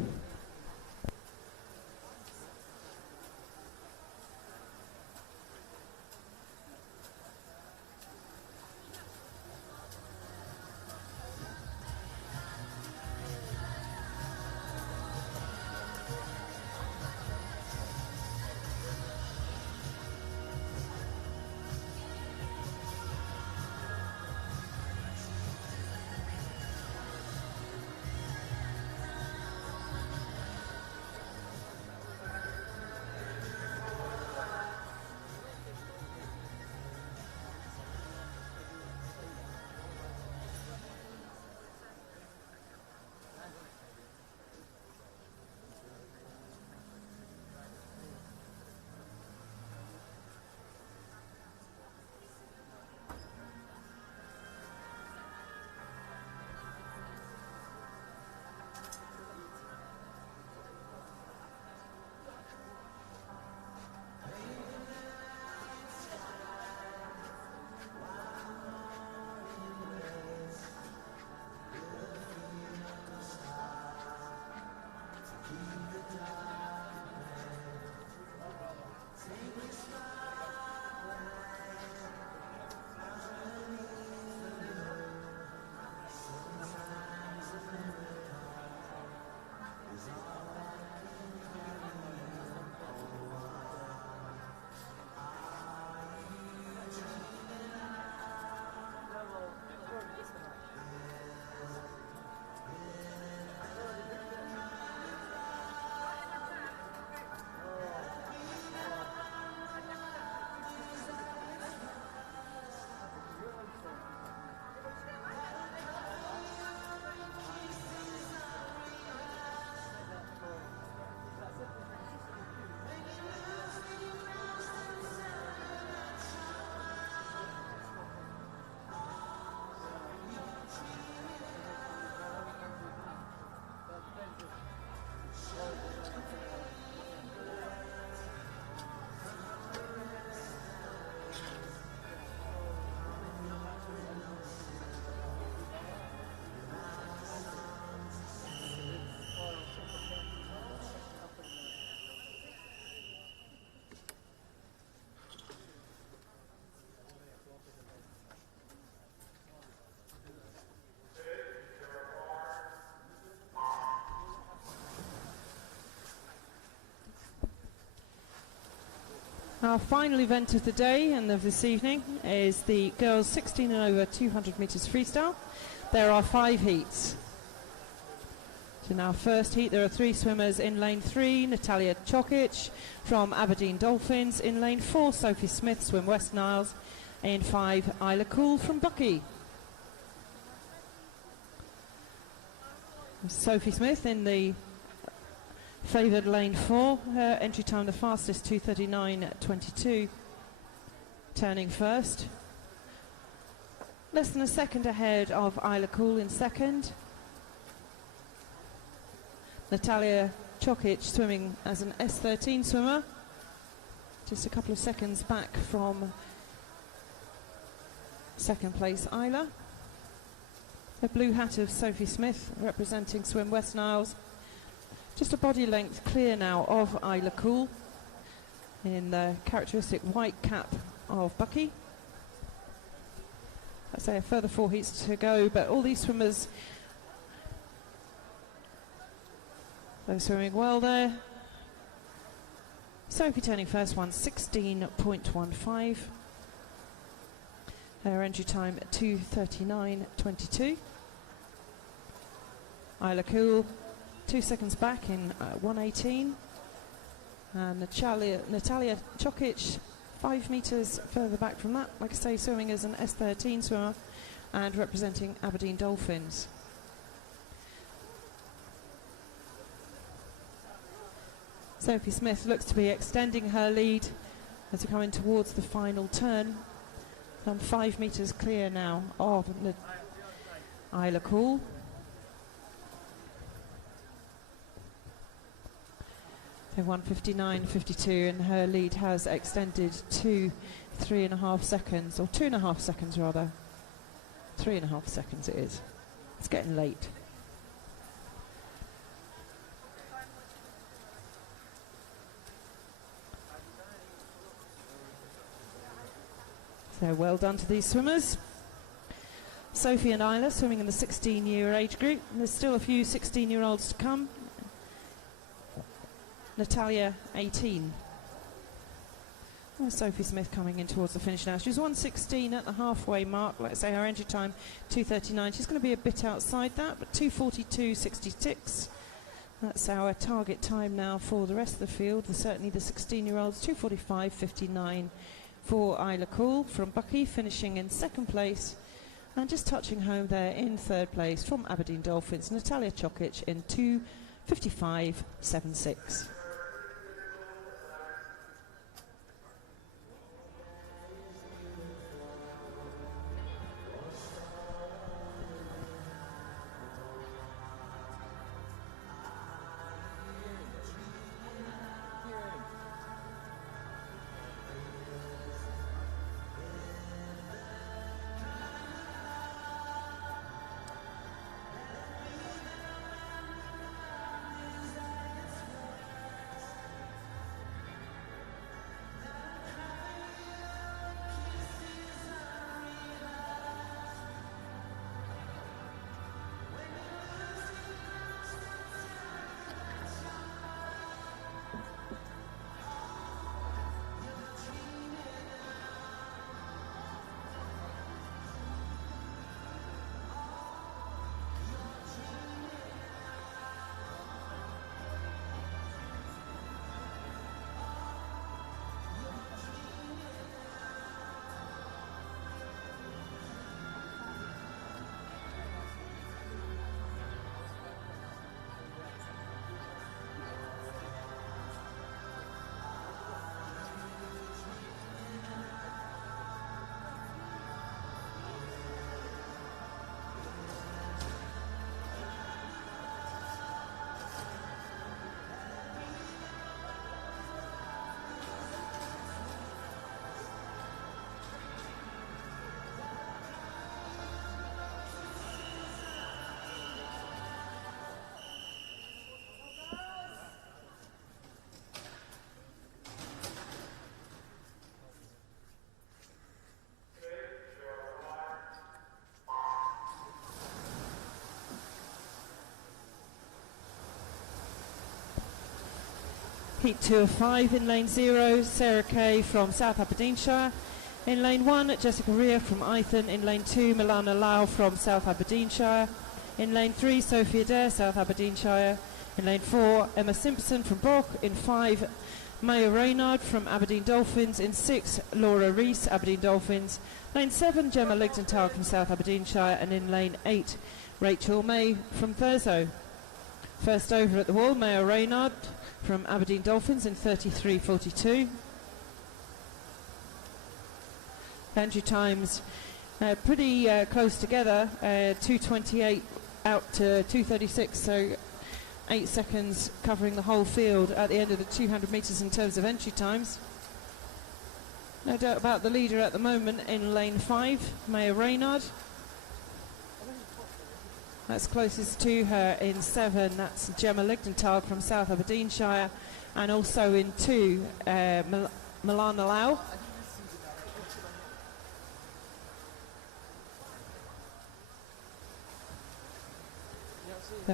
Our final event of the day and of this evening is the girls 16 and over 200 metres freestyle. There are 5 heats. So in our first heat there are 3 swimmers. In lane 3, Natalia Chokic from Aberdeen Dolphins. In lane 4, Sophie Smith, swim West Niles. In 5, Isla Cool from Bucky. Sophie Smith in the favoured lane 4, her entry time the fastest, 2:39.22, turning first. Less than a second ahead of Isla Cool in second. Natalia Chokic swimming as an S13 swimmer, just a couple of seconds back from second place Isla. The blue hat of Sophie Smith representing swim West Niles. Just a body length clear now of Isla Cool in the characteristic white cap of Bucky. I'd say a further 4 heats to go, but all these swimmers, they're swimming well there. Sophie turning first, 1:16.15. Her entry time 2:39.22. Isla Cool 2 seconds back in 1:18, and Natalia Chokic 5 metres further back from that, like I say, swimming as an S13 swimmer and representing Aberdeen Dolphins. Sophie Smith looks to be extending her lead as we come in towards the final turn. 5 metres clear now of Isla Cool. So 1:59.52, and her lead has extended to 3.5 seconds, or 2.5 seconds rather. 3.5 seconds it is. It's getting late. So well done to these swimmers. Sophie and Isla swimming in the 16-year age group, and there's still a few 16-year-olds to come. Natalia 18. Sophie Smith coming in towards the finish now. She's 1:16 at the halfway mark. Let's say her entry time 2:39. She's going to be a bit outside that, but 2:42.66. That's our target time now for the rest of the field. Certainly the 16-year-olds. 2:45.59 for Isla Cool from Bucky, finishing in second place, and just touching home there in third place from Aberdeen Dolphins, Natalia Chokic in 2:55.76. Heat 2 of 5 in lane 0, Sarah Kay from South Aberdeenshire. In lane 1, Jessica Rea from Eithin. In lane 2, Milana Lau from South Aberdeenshire. In lane 3, Sophie Adair, South Aberdeenshire. In lane 4, Emma Simpson from Brock. In 5, Maya Reynard from Aberdeen Dolphins. In 6, Laura Rees, Aberdeen Dolphins. Lane 7, Gemma Ligdenthal from South Aberdeenshire. And in lane 8, Rachel May from Thurso. First over at the wall, Maya Reynard from Aberdeen Dolphins in 33.42. Entry times pretty close together, 2:28 out to 2:36, so 8 seconds covering the whole field at the end of the 200 metres in terms of entry times. No doubt about the leader at the moment in lane 5, Maya Reynard. That's closest to her in 7, that's Gemma Ligdenthal from South Aberdeenshire, and also in 2, Milana Lau.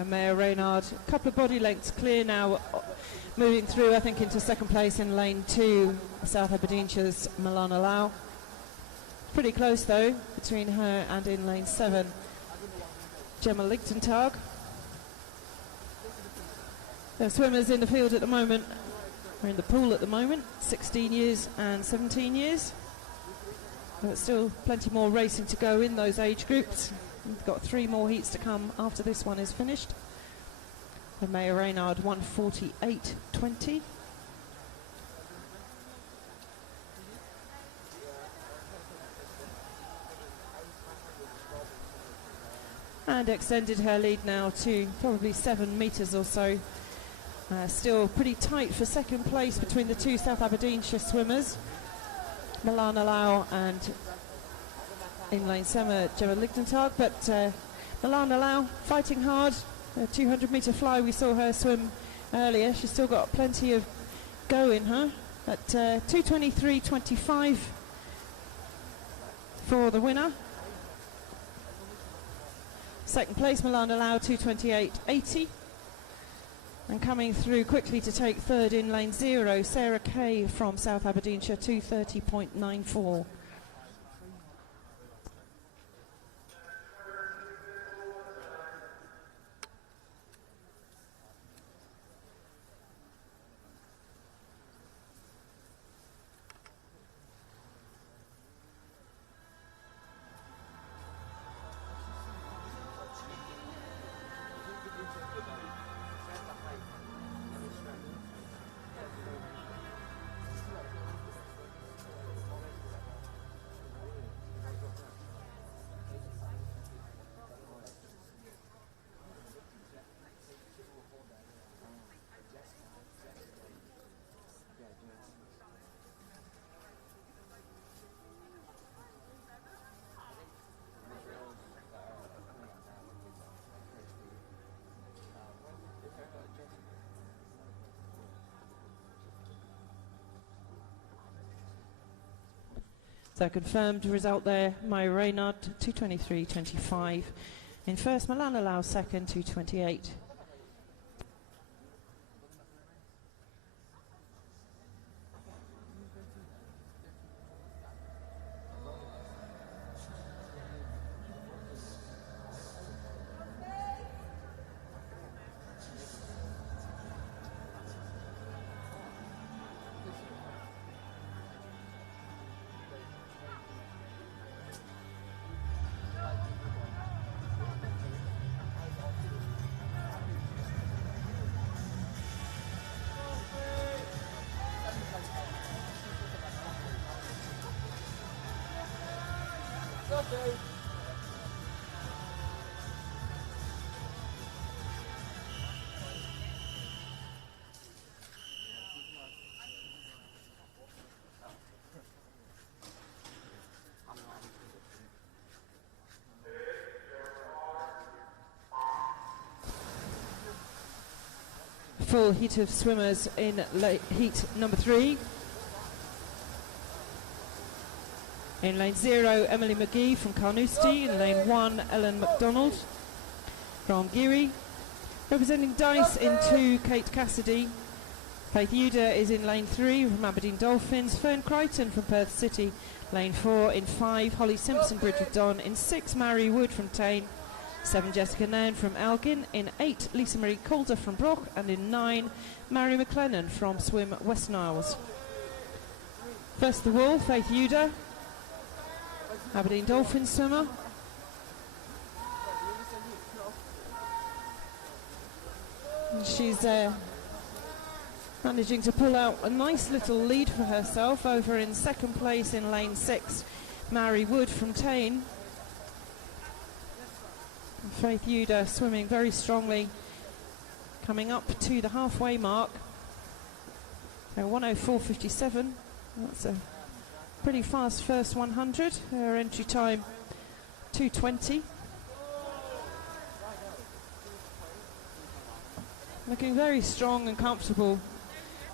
Maya Reynard, a couple of body lengths clear now, moving through I think into second place in lane 2, South Aberdeenshire's Milana Lau. Pretty close though between her and in lane 7, Gemma Ligdenthal. The swimmers in the field at the moment, are in the pool at the moment, 16 years and 17 years. But still plenty more racing to go in those age groups. We've got 3 more heats to come after this one is finished. And Maya Reynard 1:48.20. And extended her lead now to probably 7 metres or so. Still pretty tight for second place between the 2 South Aberdeenshire swimmers, Milana Lau and in lane 7, Gemma Ligdenthal, but Milana Lau fighting hard. A 200 metre fly, we saw her swim earlier. She's still got plenty of go in her. At 2:23.25 for the winner. Second place, Milana Lau, 2:28.80. And coming through quickly to take third in lane 0, Sarah Kay from South Aberdeenshire, 2:30.94. So confirmed result there, Maya Reynard 2:23.25. In first, Milana Lau second, 2:28. Full heat of swimmers in heat number 3. In lane 0, Emily McGee from Carnoustie. In lane 1, Ellen MacDonald from Geary. Representing Dice in 2, Kate Cassidy. Faith Uda is in lane 3 from Aberdeen Dolphins. Fern Crichton from Perth City, lane 4. In 5, Holly Simpson, Bridget Don. In 6, Mary Wood from Tain. 7, Jessica Nairn from Elgin. In 8, Lisa Marie Calder from Brock. And in 9, Mary McLennan from Swim West Niles. First the wall, Faith Uda, Aberdeen Dolphins swimmer. And she's managing to pull out a nice little lead for herself. Over in second place in lane 6, Mary Wood from Tain. And Faith Uda swimming very strongly, coming up to the halfway mark. So 1:04.57. That's a pretty fast first 100. Her entry time 2:20. Looking very strong and comfortable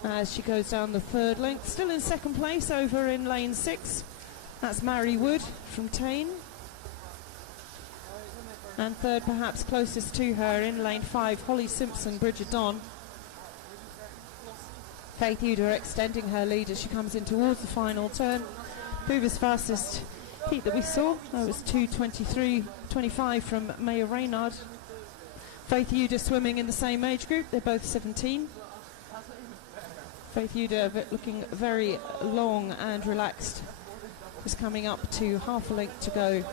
as she goes down the third length. Still in second place over in lane 6. That's Mary Wood from Tain. And third, perhaps closest to her, in lane 5, Holly Simpson, Bridget Don. Faith Uda extending her lead as she comes in towards the final turn. Previous fastest heat that we saw, that was 2:23.25 from Maya Reynard. Faith Uda swimming in the same age group, they're both 17. Faith Uda looking very long and relaxed, just coming up to half a length to go.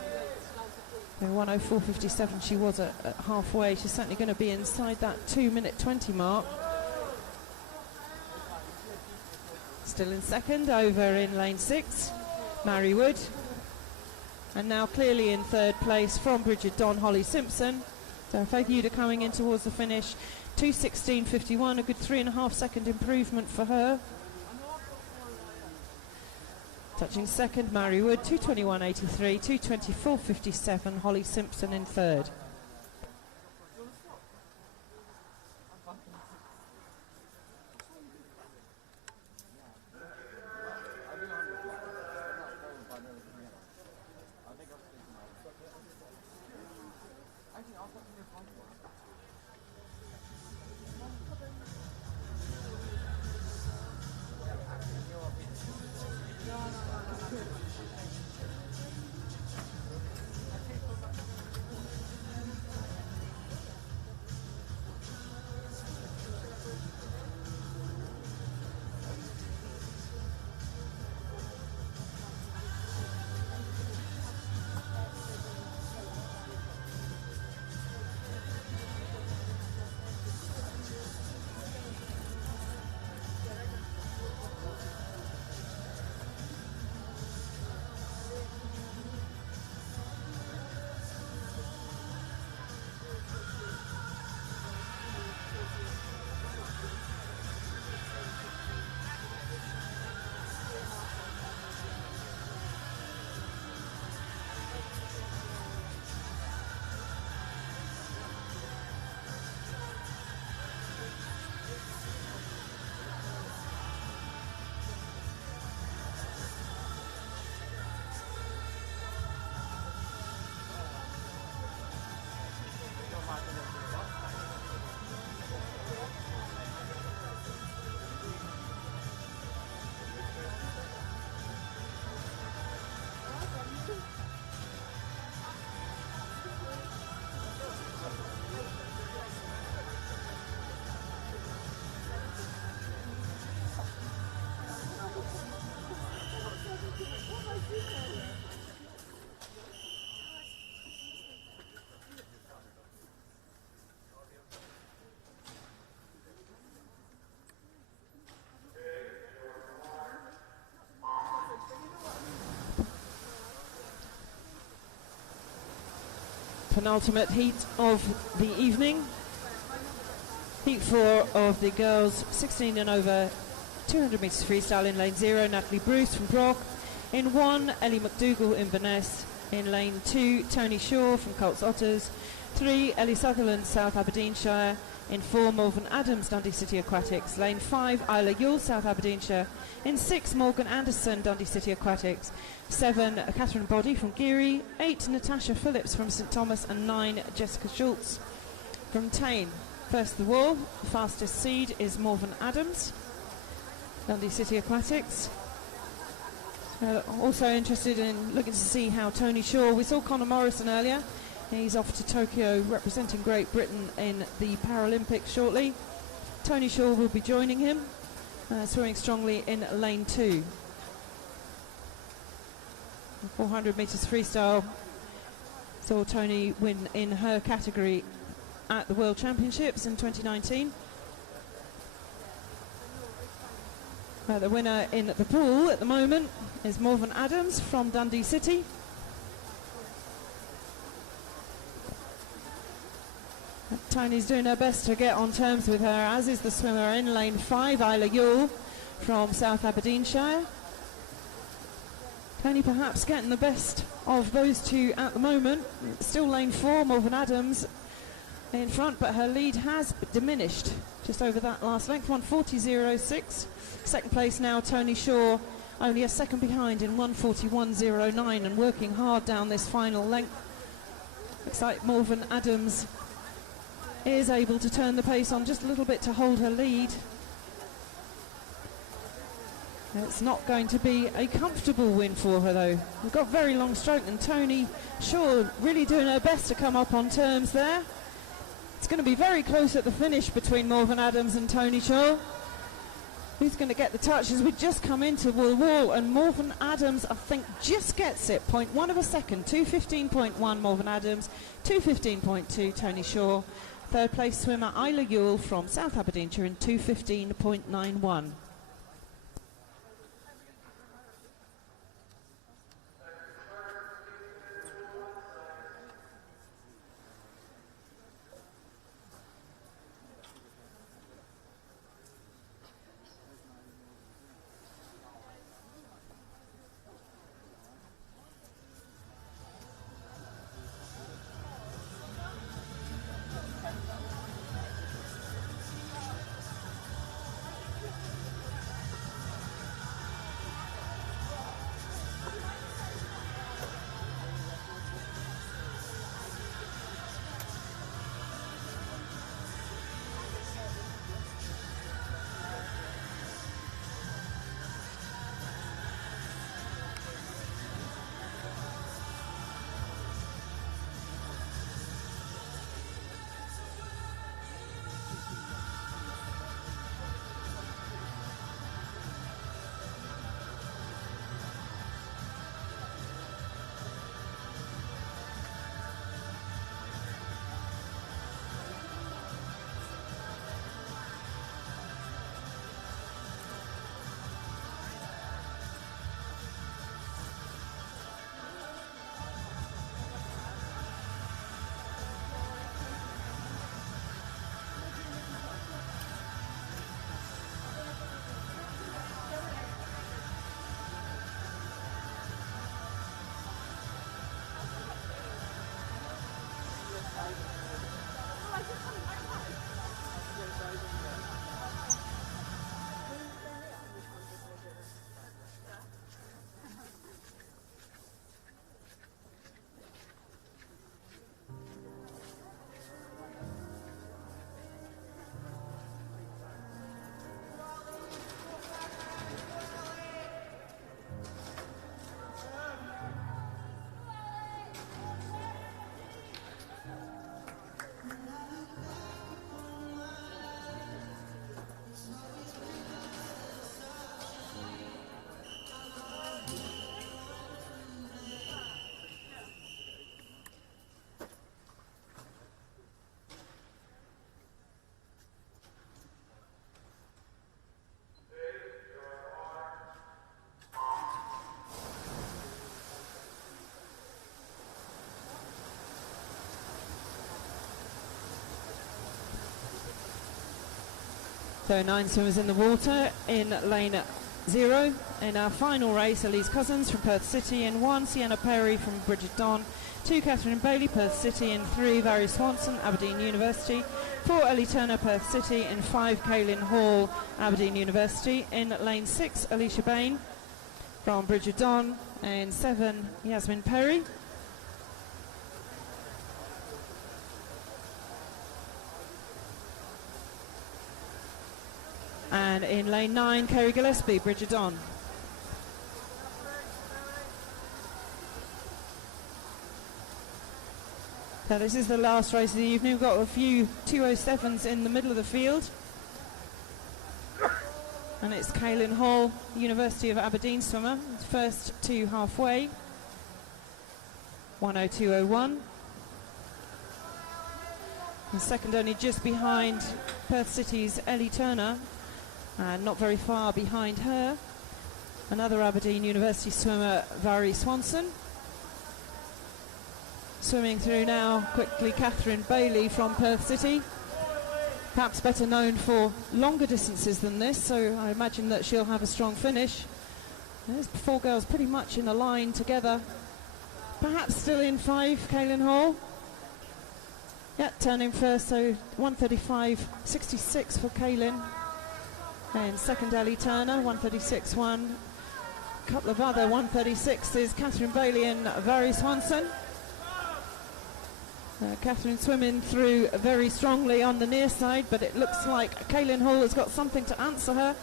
1:04.57 she was at halfway. She's certainly going to be inside that 2:20 mark. Still in second over in lane 6, Mary Wood. And now clearly in third place from Bridget Don, Holly Simpson. So Faith Uda coming in towards the finish, 2:16.51, a good 3.5 second improvement for her. Touching second, Mary Wood, 2:21.83, 2:24.57, Holly Simpson in third. Penultimate heat of the evening. Heat 4 of the girls 16 and over 200 metres freestyle. In lane 0, Natalie Bruce from Brock. In 1, Ellie McDougall Inverness. In lane 2, Tony Shaw from Colts Otters. 3, Ellie Sutherland, South Aberdeenshire. In 4, Morgan Adams, Dundee City Aquatics. Lane 5, Isla Yule, South Aberdeenshire. In 6, Morgan Anderson, Dundee City Aquatics. 7, Catherine Boddy from Geary. 8, Natasha Phillips from St Thomas. And 9, Jessica Schultz from Tain. First the wall, the fastest seed is Morgan Adams. Dundee City Aquatics. Also interested in looking to see how Tony Shaw, we saw Conor Morrison earlier, he's off to Tokyo representing Great Britain in the Paralympics shortly. Tony Shaw will be joining him, swimming strongly in lane 2. 400 metres freestyle saw Tony win in her category at the World Championships in 2019. The winner in the pool at the moment is Morven Adams from Dundee City. Tony's doing her best to get on terms with her, as is the swimmer in lane 5, Isla Yule from South Aberdeenshire. Tony perhaps getting the best of those two at the moment. Still lane 4, Morven Adams in front, but her lead has diminished just over that last length, 1:40.06. Second place now, Tony Shaw, only a second behind in 1:41.09 and working hard down this final length. Looks like Morven Adams is able to turn the pace on just a little bit to hold her lead. It's not going to be a comfortable win for her though. We've got very long stroke, and Tony Shaw really doing her best to come up on terms there. It's going to be very close at the finish between Morven Adams and Tony Shaw. Who's going to get the touch as we just come into the wall, and Morven Adams, I think, just gets it. 0.1 of a second, 2:15.1 Morven Adams, 2:15.2 Tony Shaw. Third place swimmer Isla Yule from South Aberdeenshire in 2:15.91. So 9 swimmers in the water in lane 0. In our final race, Elise Cousins from Perth City in 1, Sienna Perry from Bridget Don, 2 Catherine Bailey, Perth City in 3, Vary Swanson, Aberdeen University, 4 Ellie Turner, Perth City in 5, Kaylin Hall, Aberdeen University. In lane 6, Alicia Bain from Bridget Don, and 7, Yasmin Perry. And in lane 9, Kerry Gillespie, Bridget on. Now this is the last race of the evening. We've got a few 207s in the middle of the field. And it's Kaylin Hall, University of Aberdeen swimmer, first to halfway. 1:02.01. And second only just behind Perth City's Ellie Turner, and not very far behind her, another Aberdeen University swimmer, Vary Swanson. Swimming through now quickly, Catherine Bailey from Perth City, perhaps better known for longer distances than this, so I imagine that she'll have a strong finish. There's 4 girls pretty much in a line together, perhaps still in 5, Kaylin Hall. Yeah, turning first, so 1:35.66 for Kaylin. And second, Ellie Turner, 1:36.1. A couple of other 1:36s, Catherine Bailey and Vary Swanson. Catherine swimming through very strongly on the near side, but it looks like Kaylin Hall has got something to answer her,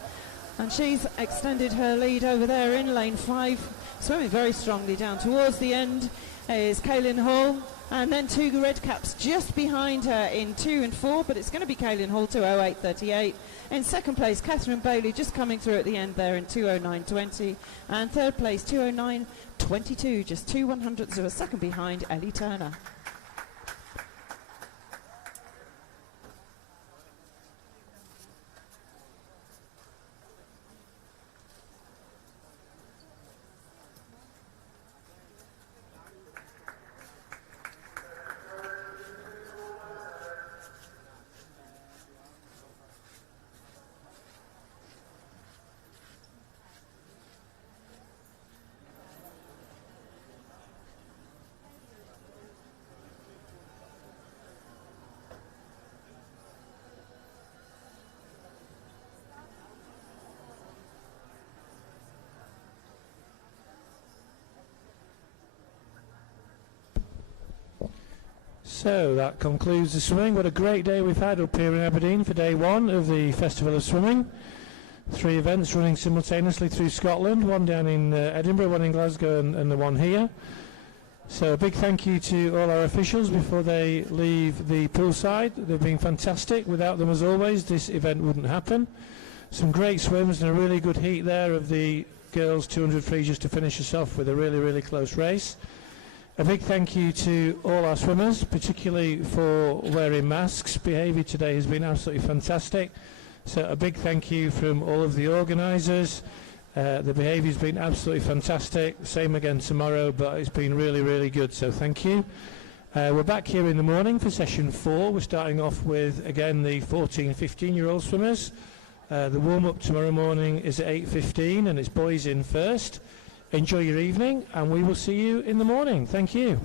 and she's extended her lead over there in lane 5. Swimming very strongly down towards the end is Kaylin Hall, and then 2 red caps just behind her in 2 and 4, but it's going to be Kaylin Hall, 2:08.38. In second place, Catherine Bailey just coming through at the end there in 2:09.20, and third place 2:09.22, just 2/100ths of a second behind Ellie Turner. So that concludes the swimming. What a great day we've had up here in Aberdeen for day 1 of the Festival of Swimming. 3 events running simultaneously through Scotland, one down in Edinburgh, one in Glasgow, and the one here. So a big thank you to all our officials before they leave the poolside. They've been fantastic. Without them, as always, this event wouldn't happen. Some great swims and a really good heat there of the girls 200 free just to finish us off with a really, really close race. A big thank you to all our swimmers, particularly for wearing masks. Behaviour today has been absolutely fantastic. So a big thank you from all of the organisers. The behaviour's been absolutely fantastic. Same again tomorrow, but it's been really, really good. So thank you. We're back here in the morning for session 4. We're starting off with, again, the 14, 15-year-old swimmers. The warm-up tomorrow morning is at 8:15 and it's boys in first. Enjoy your evening, and we will see you in the morning. Thank you.